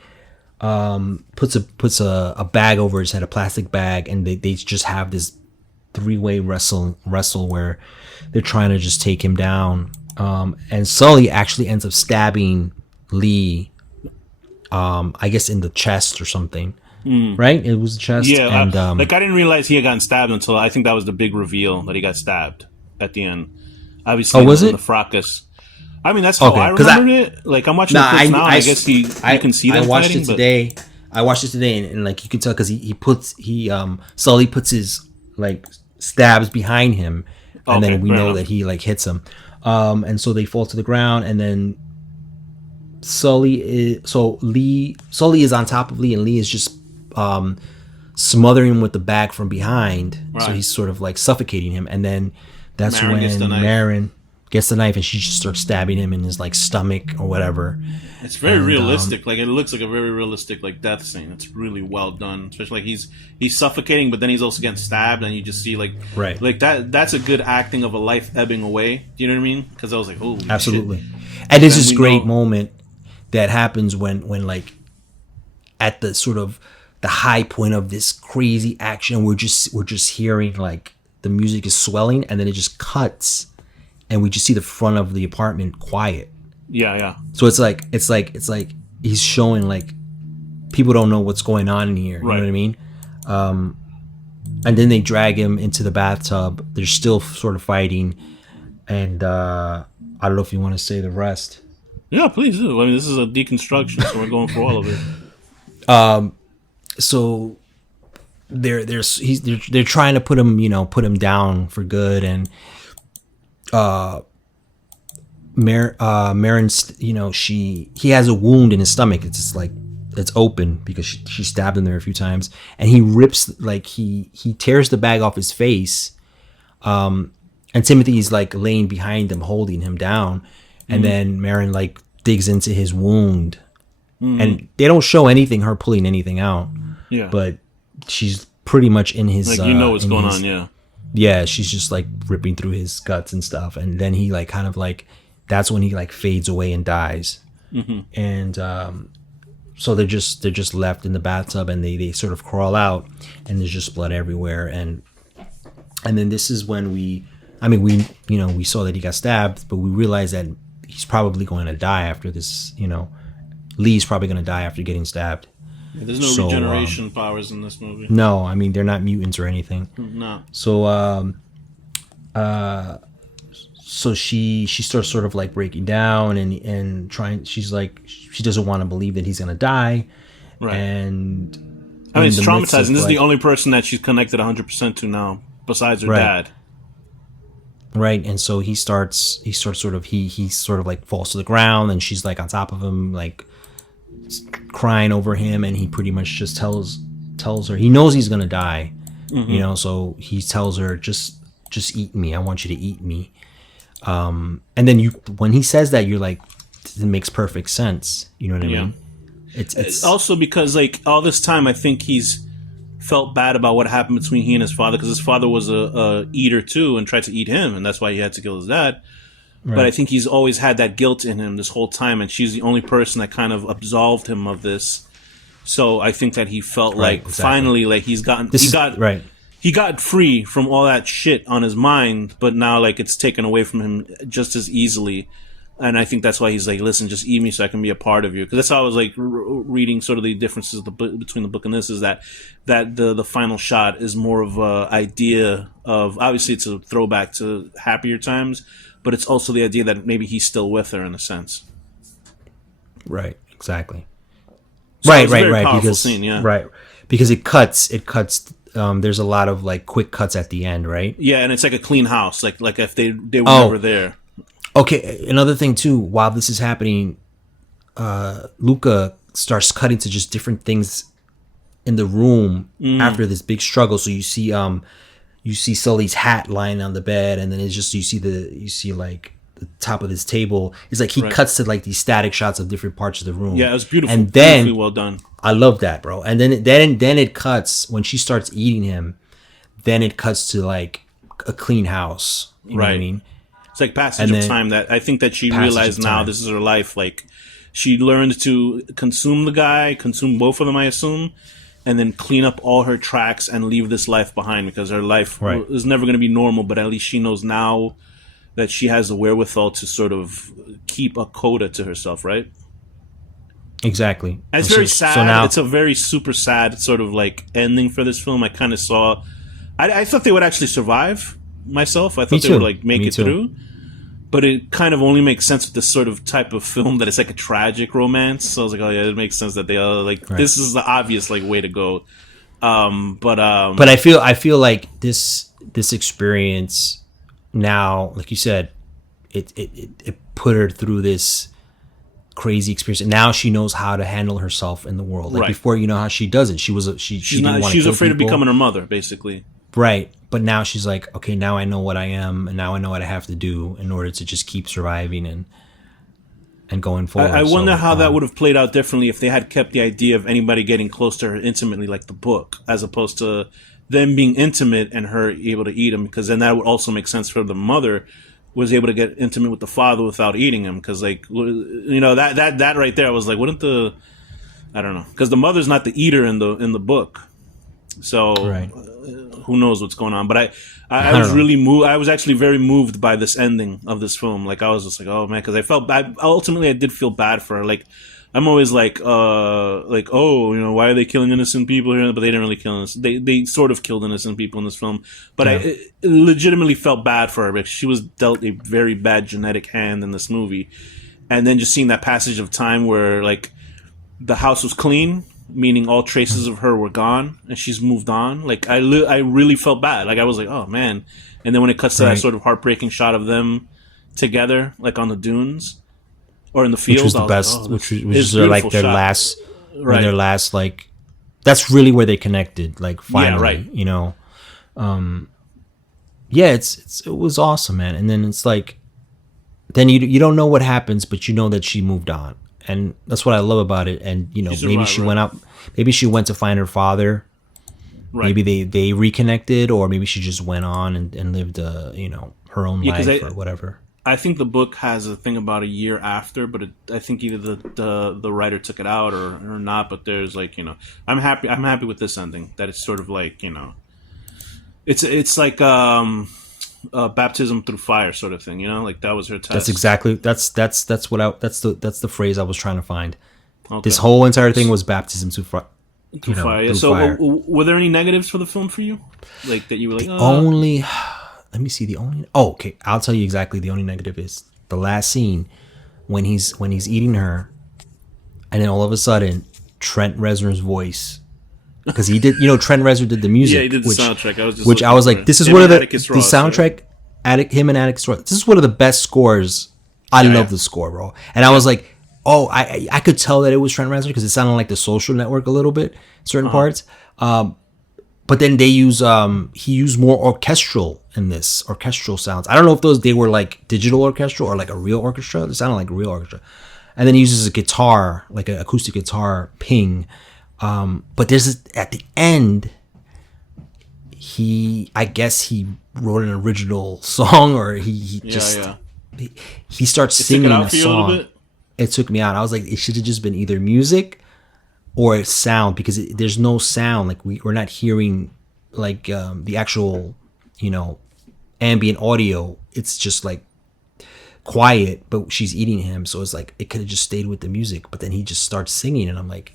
puts a bag over his head, a plastic bag, and they just have this three-way wrestle where they're trying to just take him down. And Sully actually ends up stabbing Lee, I guess in the chest or something. Right? It was the chest. Yeah, and I didn't realize he had gotten stabbed until I think that was the big reveal that he got stabbed at the end. Obviously, was it? The fracas. I mean, that's how I remembered it. Like, I'm watching the clips now, and I guess you can see them watched fighting, it today. I watched it today, and like you can tell because Sully puts his like stabs behind him, and then we know that he like hits him, and so they fall to the ground, and then Sully is on top of Lee, and Lee is just smothering him with the bag from behind, so he's sort of like suffocating him, and then that's when Marin gets the knife, and she just starts stabbing him in his like stomach or whatever. It's very realistic. Like, it looks like a very realistic like death scene. It's really well done. Especially like he's suffocating, but then he's also getting stabbed, and you just see like that. That's a good acting of a life ebbing away. Do you know what I mean? Because I was like, holy absolutely. shit. And there's this great moment that happens when like at the sort of the high point of this crazy action, we're just hearing like the music is swelling, and then it just cuts. And we just see the front of the apartment quiet. Yeah. So it's like he's showing like people don't know what's going on in here. You know what I mean? And then they drag him into the bathtub. They're still sort of fighting, and I don't know if you want to say the rest. Yeah, please do. I mean, this is a deconstruction, so we're going for all of it. So they're trying to put him down for good, and. Marin's, he has a wound in his stomach. It's just like it's open because she stabbed him there a few times, and he rips like he tears the bag off his face, and Timothy's like laying behind him, holding him down, And then Marin like digs into his wound, and they don't show anything, her pulling anything out. Yeah. But she's pretty much in his, like, what's going on. Yeah. Yeah. She's just like ripping through his guts and stuff. And then he like kind of like, that's when he like fades away and dies. And, so they're just left in the bathtub, and they sort of crawl out, and there's just blood everywhere. And then this is when we saw that he got stabbed, but we realized that he's probably going to die after this. Lee's probably going to die after getting stabbed. Yeah, there's no regeneration powers in this movie. No, I mean, they're not mutants or anything. No. So so she starts sort of like breaking down and trying. She's like, she doesn't want to believe that he's gonna die. Right. And I mean, it's traumatizing. This is the only person that she's connected 100% to now, besides her dad. Right. And so he sort of like falls to the ground, and she's like on top of him, like crying over him, and he pretty much just tells her, he knows he's gonna die. So he tells her, just eat me. I want you to eat me. And then when he says that, you're like, it makes perfect sense. You know what I mean? It's also because like all this time, I think he's felt bad about what happened between he and his father, because his father was a eater too and tried to eat him, and that's why he had to kill his dad. Right. But I think he's always had that guilt in him this whole time, and she's the only person that kind of absolved him of this. So I think that he felt like finally, like he got free from all that shit on his mind, but now like it's taken away from him just as easily. And I think that's why he's like, listen, just eat me so I can be a part of you. Because that's how I was like reading sort of the differences between the book and this, is that the final shot is more of a idea of, obviously it's a throwback to happier times, but it's also the idea that maybe he's still with her in a sense. Right. Exactly. So right. Because scene, yeah. Right. Because it cuts. There's a lot of like quick cuts at the end, right? Yeah, and it's like a clean house, like if they were never there. Okay, another thing too, while this is happening, Luca starts cutting to just different things in the room after this big struggle. So you see Sully's hat lying on the bed, and then it's just you see like the top of this table. It's like he cuts to like these static shots of different parts of the room. Yeah, it was beautiful. And then beautifully well done. I love that, bro. And then it cuts when she starts eating him. Then it cuts to like a clean house. You know what I mean? It's like passage of time that I think that she realized now this is her life. Like she learned to consume the guy, consume both of them, I assume, and then clean up all her tracks and leave this life behind, because her life is never going to be normal. But at least she knows now that she has the wherewithal to sort of keep a coda to herself, right? Exactly. And it's very sad. So now, it's a very super sad sort of like ending for this film. I kind of saw. I thought they would actually survive. Myself, I thought they would like make it through, but it kind of only makes sense with this sort of type of film that it's like a tragic romance. So I was like, oh yeah, it makes sense that they are like this is the obvious like way to go. But I feel like this experience now, like you said, it put her through this crazy experience, and now she knows how to handle herself in the world. Like before, you know how she doesn't. She was she didn't want to. She was afraid of becoming her mother, basically. Right. But now she's like, okay, now I know what I am, and now I know what I have to do in order to just keep surviving and going forward. I wonder how that would have played out differently if they had kept the idea of anybody getting close to her intimately, like the book, as opposed to them being intimate and her able to eat him, because then that would also make sense for the mother was able to get intimate with the father without eating him, because like, you know, that right there, I was like, wouldn't the, I don't know, because the mother's not the eater in the book. So who knows what's going on? But I was really moved. I was actually very moved by this ending of this film. Like I was just like, oh man, because I felt bad. Ultimately, I did feel bad for her. Like I'm always like, oh, you know, why are they killing innocent people here? But they didn't really kill innocent. They sort of killed innocent people in this film. But I legitimately felt bad for her because she was dealt a very bad genetic hand in this movie. And then just seeing that passage of time where like the house was clean, meaning all traces of her were gone, and she's moved on. Like I really felt bad. Like I was like, oh man. And then when it cuts to that sort of heartbreaking shot of them together, like on the dunes or in the field, which was the best. Like, oh, which was like their last, their last like. That's really where they connected. Like finally, you know. Yeah, it was awesome, man. And then it's like, then you don't know what happens, but you know that she moved on, and that's what I love about it. And maybe she went out, maybe she went to find her father. Right. Maybe they reconnected, or maybe she just went on and lived her own life or whatever. I think the book has a thing about a year after, but I think either the writer took it out or not. But there's I'm happy with this ending, that it's sort of like it's like baptism through fire sort of thing, like that was her test. That's exactly that's the phrase I was trying to find. Okay. This whole entire thing was baptism through fire. Through fire. So fire. Were there any negatives for the film for you, like that you were like only? Let me see the only. Oh, okay. I'll tell you exactly. The only negative is the last scene when he's eating her, and then all of a sudden Trent Reznor's voice, because he did. Trent Reznor did the music. Yeah, he did the soundtrack. I was like, this is one of the soundtrack. Right? Him and Atticus Ross. This is one of the best scores. I love the score, bro. And I was like, oh, I could tell that it was Trent Reznor because it sounded like The Social Network a little bit, certain parts. But then they he used more orchestral in this, orchestral sounds. I don't know if they were like digital orchestral or like a real orchestra. It sounded like a real orchestra. And then he uses a guitar, like an acoustic guitar ping. But there's at the end, I guess he wrote an original song, or he starts singing a song. It took me out. I was like, it should have just been either music or sound, because there's no sound. Like we're not hearing like the actual, ambient audio. It's just like quiet, but she's eating him. So it's like, it could have just stayed with the music, but then he just starts singing, and I'm like,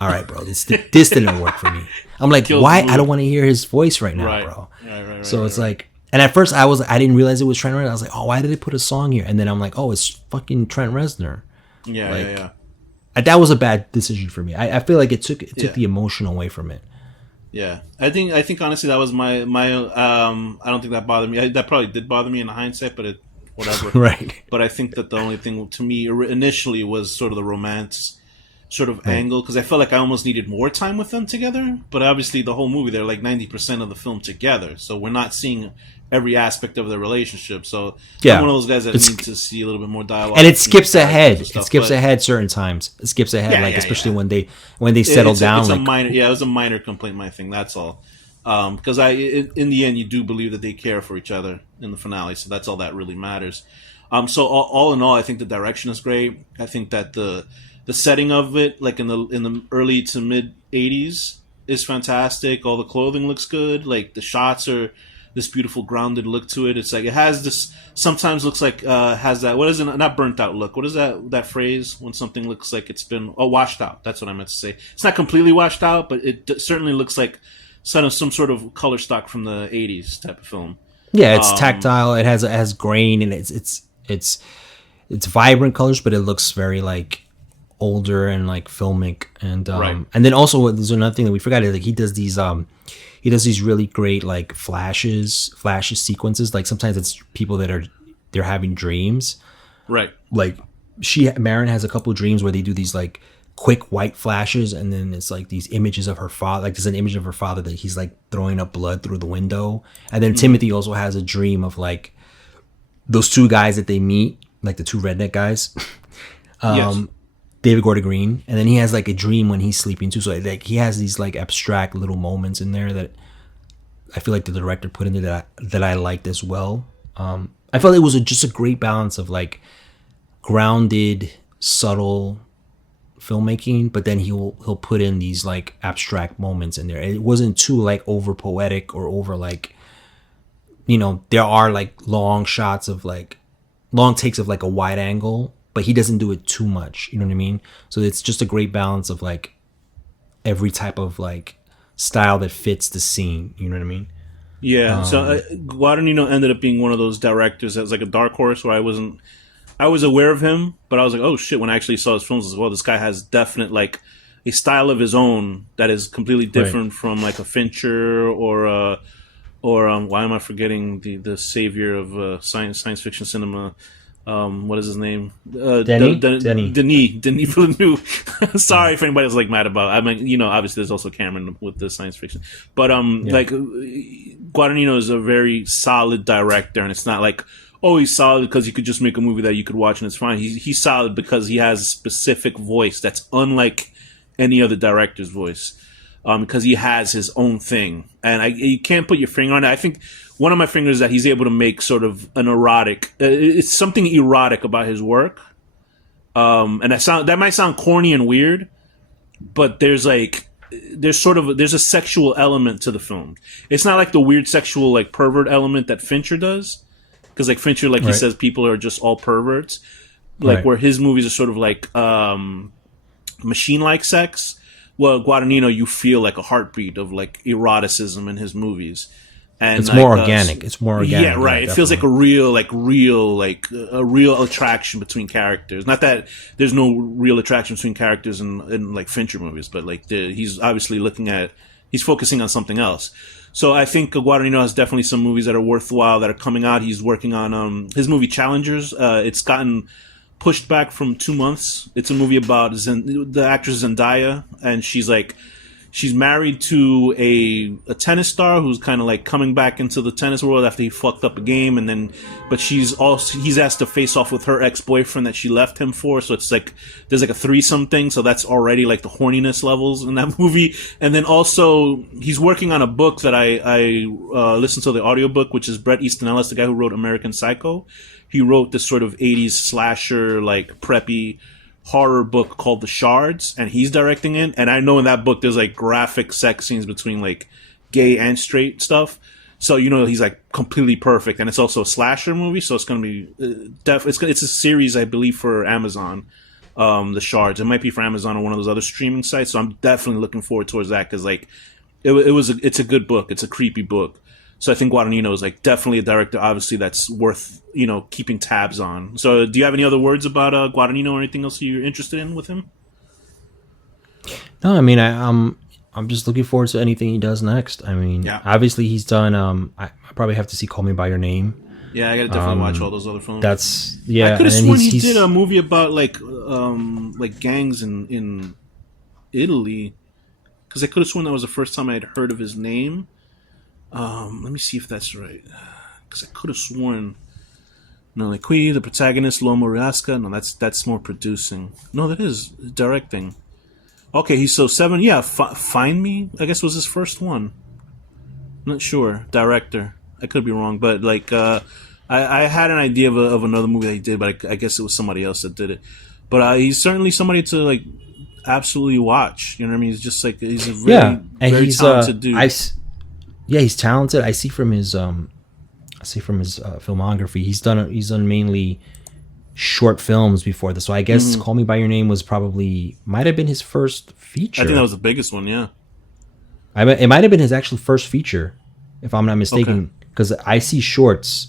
all right, bro, this didn't work for me. I'm like, why? I don't want to hear his voice right now, bro. Right, so it's like, and at first I didn't realize it was Trent Reznor. I was like, oh, why did they put a song here? And then I'm like, oh, it's fucking Trent Reznor. Yeah. That was a bad decision for me. I feel like it took the emotion away from it. Yeah, I think honestly that was my I don't think that bothered me. That probably did bother me in hindsight, but whatever. Right. But I think that the only thing to me initially was sort of the romance sort of angle, because I felt like I almost needed more time with them together. But obviously the whole movie, they're like 90% of the film together, so we're not seeing every aspect of their relationship. So I'm one of those guys that need to see a little bit more dialogue. And it skips ahead. It skips ahead certain times. It skips ahead, especially when they settle down. It's a minor. Yeah, it was a minor complaint. My thing. That's all. Because in the end, you do believe that they care for each other in the finale. So that's all that really matters. So all in all, I think the direction is great. I think that the setting of it, like in the early to mid 80s, is fantastic. All the clothing looks good. Like the shots are this beautiful grounded look to it. It's like it has this, sometimes looks like has that, what is it, not burnt out look, what is that phrase when something looks like it's been washed out? That's what I meant to say. It's not completely washed out, but it certainly looks like some sort of color stock from the 80s type of film. Yeah, it's tactile. It has grain, and it's vibrant colors, but it looks very like older and like filmic. And and then also there's another thing that we forgot. Like he does these really great like flashes sequences. Like sometimes it's people that they're having dreams. Right. Like Marin has a couple dreams where they do these like quick white flashes, and then it's like these images of her father. Like there's an image of her father that he's like throwing up blood through the window. And then Timothy also has a dream of like those two guys that they meet, like the two redneck guys. Yes. David Gordon Green, and then he has like a dream when he's sleeping too. So like he has these like abstract little moments in there that I feel like the director put in there that I liked as well. I felt it was just a great balance of like grounded, subtle filmmaking, but then he'll put in these like abstract moments in there. It wasn't too like over poetic or over like, there are like long shots of like long takes of like a wide angle, but he doesn't do it too much. You know what I mean? So it's just a great balance of like every type of like style that fits the scene. You know what I mean? Yeah. So Guadagnino ended up being one of those directors that was like a dark horse where I was aware of him, but I was like, oh shit, when I actually saw his films as well, this guy has definite like a style of his own that is completely different from like a Fincher or why am I forgetting the savior of science fiction cinema? What is his name? Denis Villeneuve. Sorry if anybody's like mad about it. I mean, obviously there's also Cameron with the science fiction, but like Guadagnino is a very solid director, and it's not like oh, he's solid because you could just make a movie that you could watch and it's fine. He's solid because he has a specific voice that's unlike any other director's voice. Because he has his own thing, and you can't put your finger on it. I think one of my fingers is that he's able to make sort of an erotic. It's something erotic about his work, and that might sound corny and weird, but there's a sexual element to the film. It's not like the weird sexual like pervert element that Fincher does, because like Fincher, like he says, people are just all perverts. Like where his movies are sort of like machine-like sex. Well, Guadagnino, you feel like a heartbeat of like eroticism in his movies, and it's more organic. It's more organic. Yeah, right. It feels like a real attraction between characters. Not that there's no real attraction between characters in like Fincher movies, but like he's obviously he's focusing on something else. So I think Guadagnino has definitely some movies that are worthwhile that are coming out. He's working on his movie Challengers. It's gotten pushed back from 2 months. It's a movie about the actress Zendaya, and she's married to a tennis star who's kind of like coming back into the tennis world after he fucked up a game, but he's asked to face off with her ex-boyfriend that she left him for. So it's like there's like a threesome thing. So that's already like the horniness levels in that movie. And then also he's working on a book that I listened to the audiobook, which is Bret Easton Ellis, the guy who wrote American Psycho. He wrote this sort of 80s slasher, like preppy horror book called The Shards, and he's directing it. And I know in that book there's like graphic sex scenes between like gay and straight stuff. So he's like completely perfect, and it's also a slasher movie. So it's gonna be it's a series, I believe, for Amazon. The Shards. It might be for Amazon or one of those other streaming sites. So I'm definitely looking forward towards that because like it's a good book. It's a creepy book. So I think Guadagnino is like definitely a director, obviously, that's worth keeping tabs on. So do you have any other words about Guadagnino or anything else you're interested in with him? No, I mean I'm just looking forward to anything he does next. I mean, obviously he's done. I probably have to see Call Me by Your Name. Yeah, I gotta definitely watch all those other films. I could have sworn he did a movie about like gangs in Italy, because I could have sworn that was the first time I had heard of his name. Let me see if that's right, because I could have sworn. No, like Qui, the protagonist, L'Uomo Riasca. No, that's more producing. No, that is directing. Okay, he's so 7. Yeah, Find Me, I guess, was his first one. Not sure. Director. I could be wrong, but like I had an idea of another movie that he did, but I guess it was somebody else that did it. But he's certainly somebody to like absolutely watch. You know what I mean? He's just like he's a very talented dude. He's talented. I see from his filmography, he's done mainly short films before this. So I guess Call Me by Your Name might have been his first feature. I think that was the biggest one. Yeah, it might have been his actual first feature, if I'm not mistaken, because I see shorts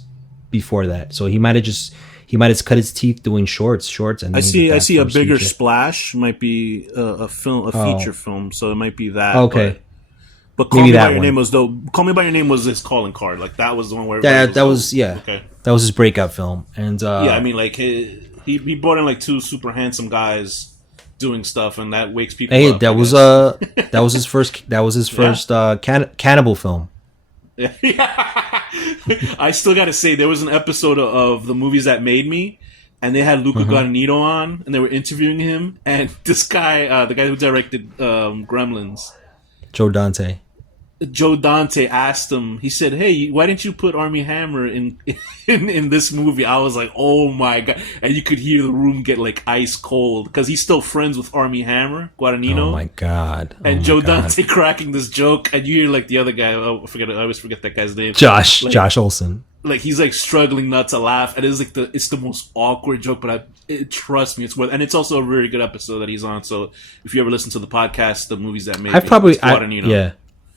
before that. So he might have cut his teeth doing shorts, and I see a bigger feature. Splash might be a feature film. So it might be that. Okay. But Call Me by Your Name was Call Me by Your Name was his calling card. Like that was the one where that was his breakout film. And I mean, like he brought in like 2 super handsome guys doing stuff, and that wakes people up. That was his first cannibal film. Yeah. I still got to say, there was an episode of the Movies That Made Me, and they had Luca Guadagnino on, and they were interviewing him, and this guy, the guy who directed Gremlins, Joe Dante asked him. He said, "Hey, why didn't you put Armie Hammer in this movie?" I was like, "Oh my god!" And you could hear the room get like ice cold because he's still friends with Armie Hammer, Guadagnino. Oh my god! And Joe Dante cracking this joke, and you hear like the other guy. I always forget that guy's name. Josh Olsen. Like he's like struggling not to laugh, and it's like it's the most awkward joke. But trust me, it's worth. And it's also a very good episode that he's on. So if you ever listen to the podcast, The Movies That Made Me, Guadagnino.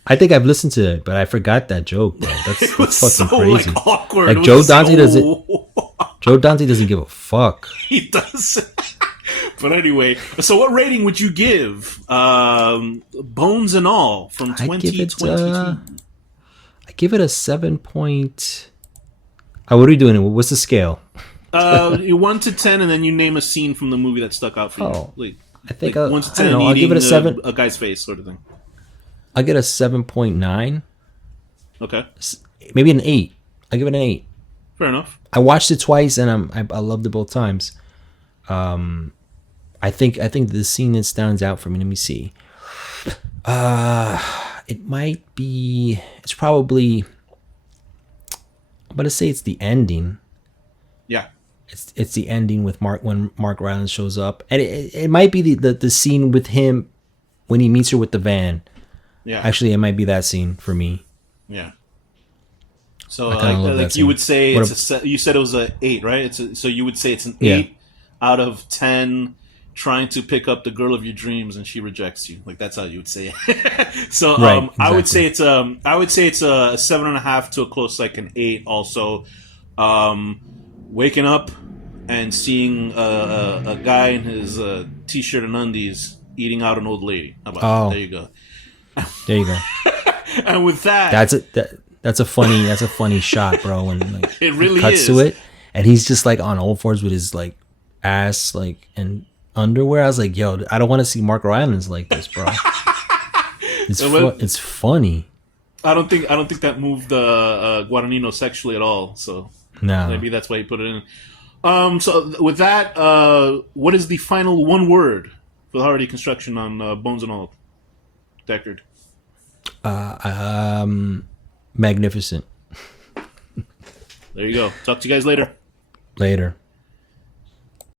I think I've listened to it, but I forgot that joke, bro. That's fucking so, crazy. Like, awkward. Like Joe Dante doesn't give a fuck. He does. But anyway, so what rating would you give Bones and All from 2022? I give it a 7. What are we doing? What's the scale? 1 to 10, and then you name a scene from the movie that stuck out for you. Like, I think 1 to 10. I'll give it a 7. A guy's face, sort of thing. I'll get a 7.9. Okay. Maybe an 8. I'll give it an 8. Fair enough. I watched it twice, and I loved it both times. I think the scene that stands out for me. Let me see. It might be. It's probably. I'm gonna say it's the ending. Yeah. It's the ending with when Mark Rylance shows up, and it might be the scene with him when he meets her with the van. Yeah. Actually, it might be that scene for me. Yeah. So like you would say you said it was a 8, right? So you would say it's an 8 out of 10 trying to pick up the girl of your dreams and she rejects you. Like, that's how you would say it. So exactly. I would say it's a 7.5 to a close like an 8 also. Waking up and seeing a guy in his t-shirt and undies eating out an old lady. How about that? There you go. There you go. And with that, that's a funny shot, bro. When like it really cuts is. to it, and he's just like on all fours with his like ass like and underwear. I was like, yo, I don't want to see Mark Rylance like this, bro. It's funny. I don't think that moved Guadagnino sexually at all. So no, maybe that's why he put it in. So with that, what is the final one word for the horror deconstruction on Bones and All, Deckard? Magnificent. There you go. Talk to you guys later. Later.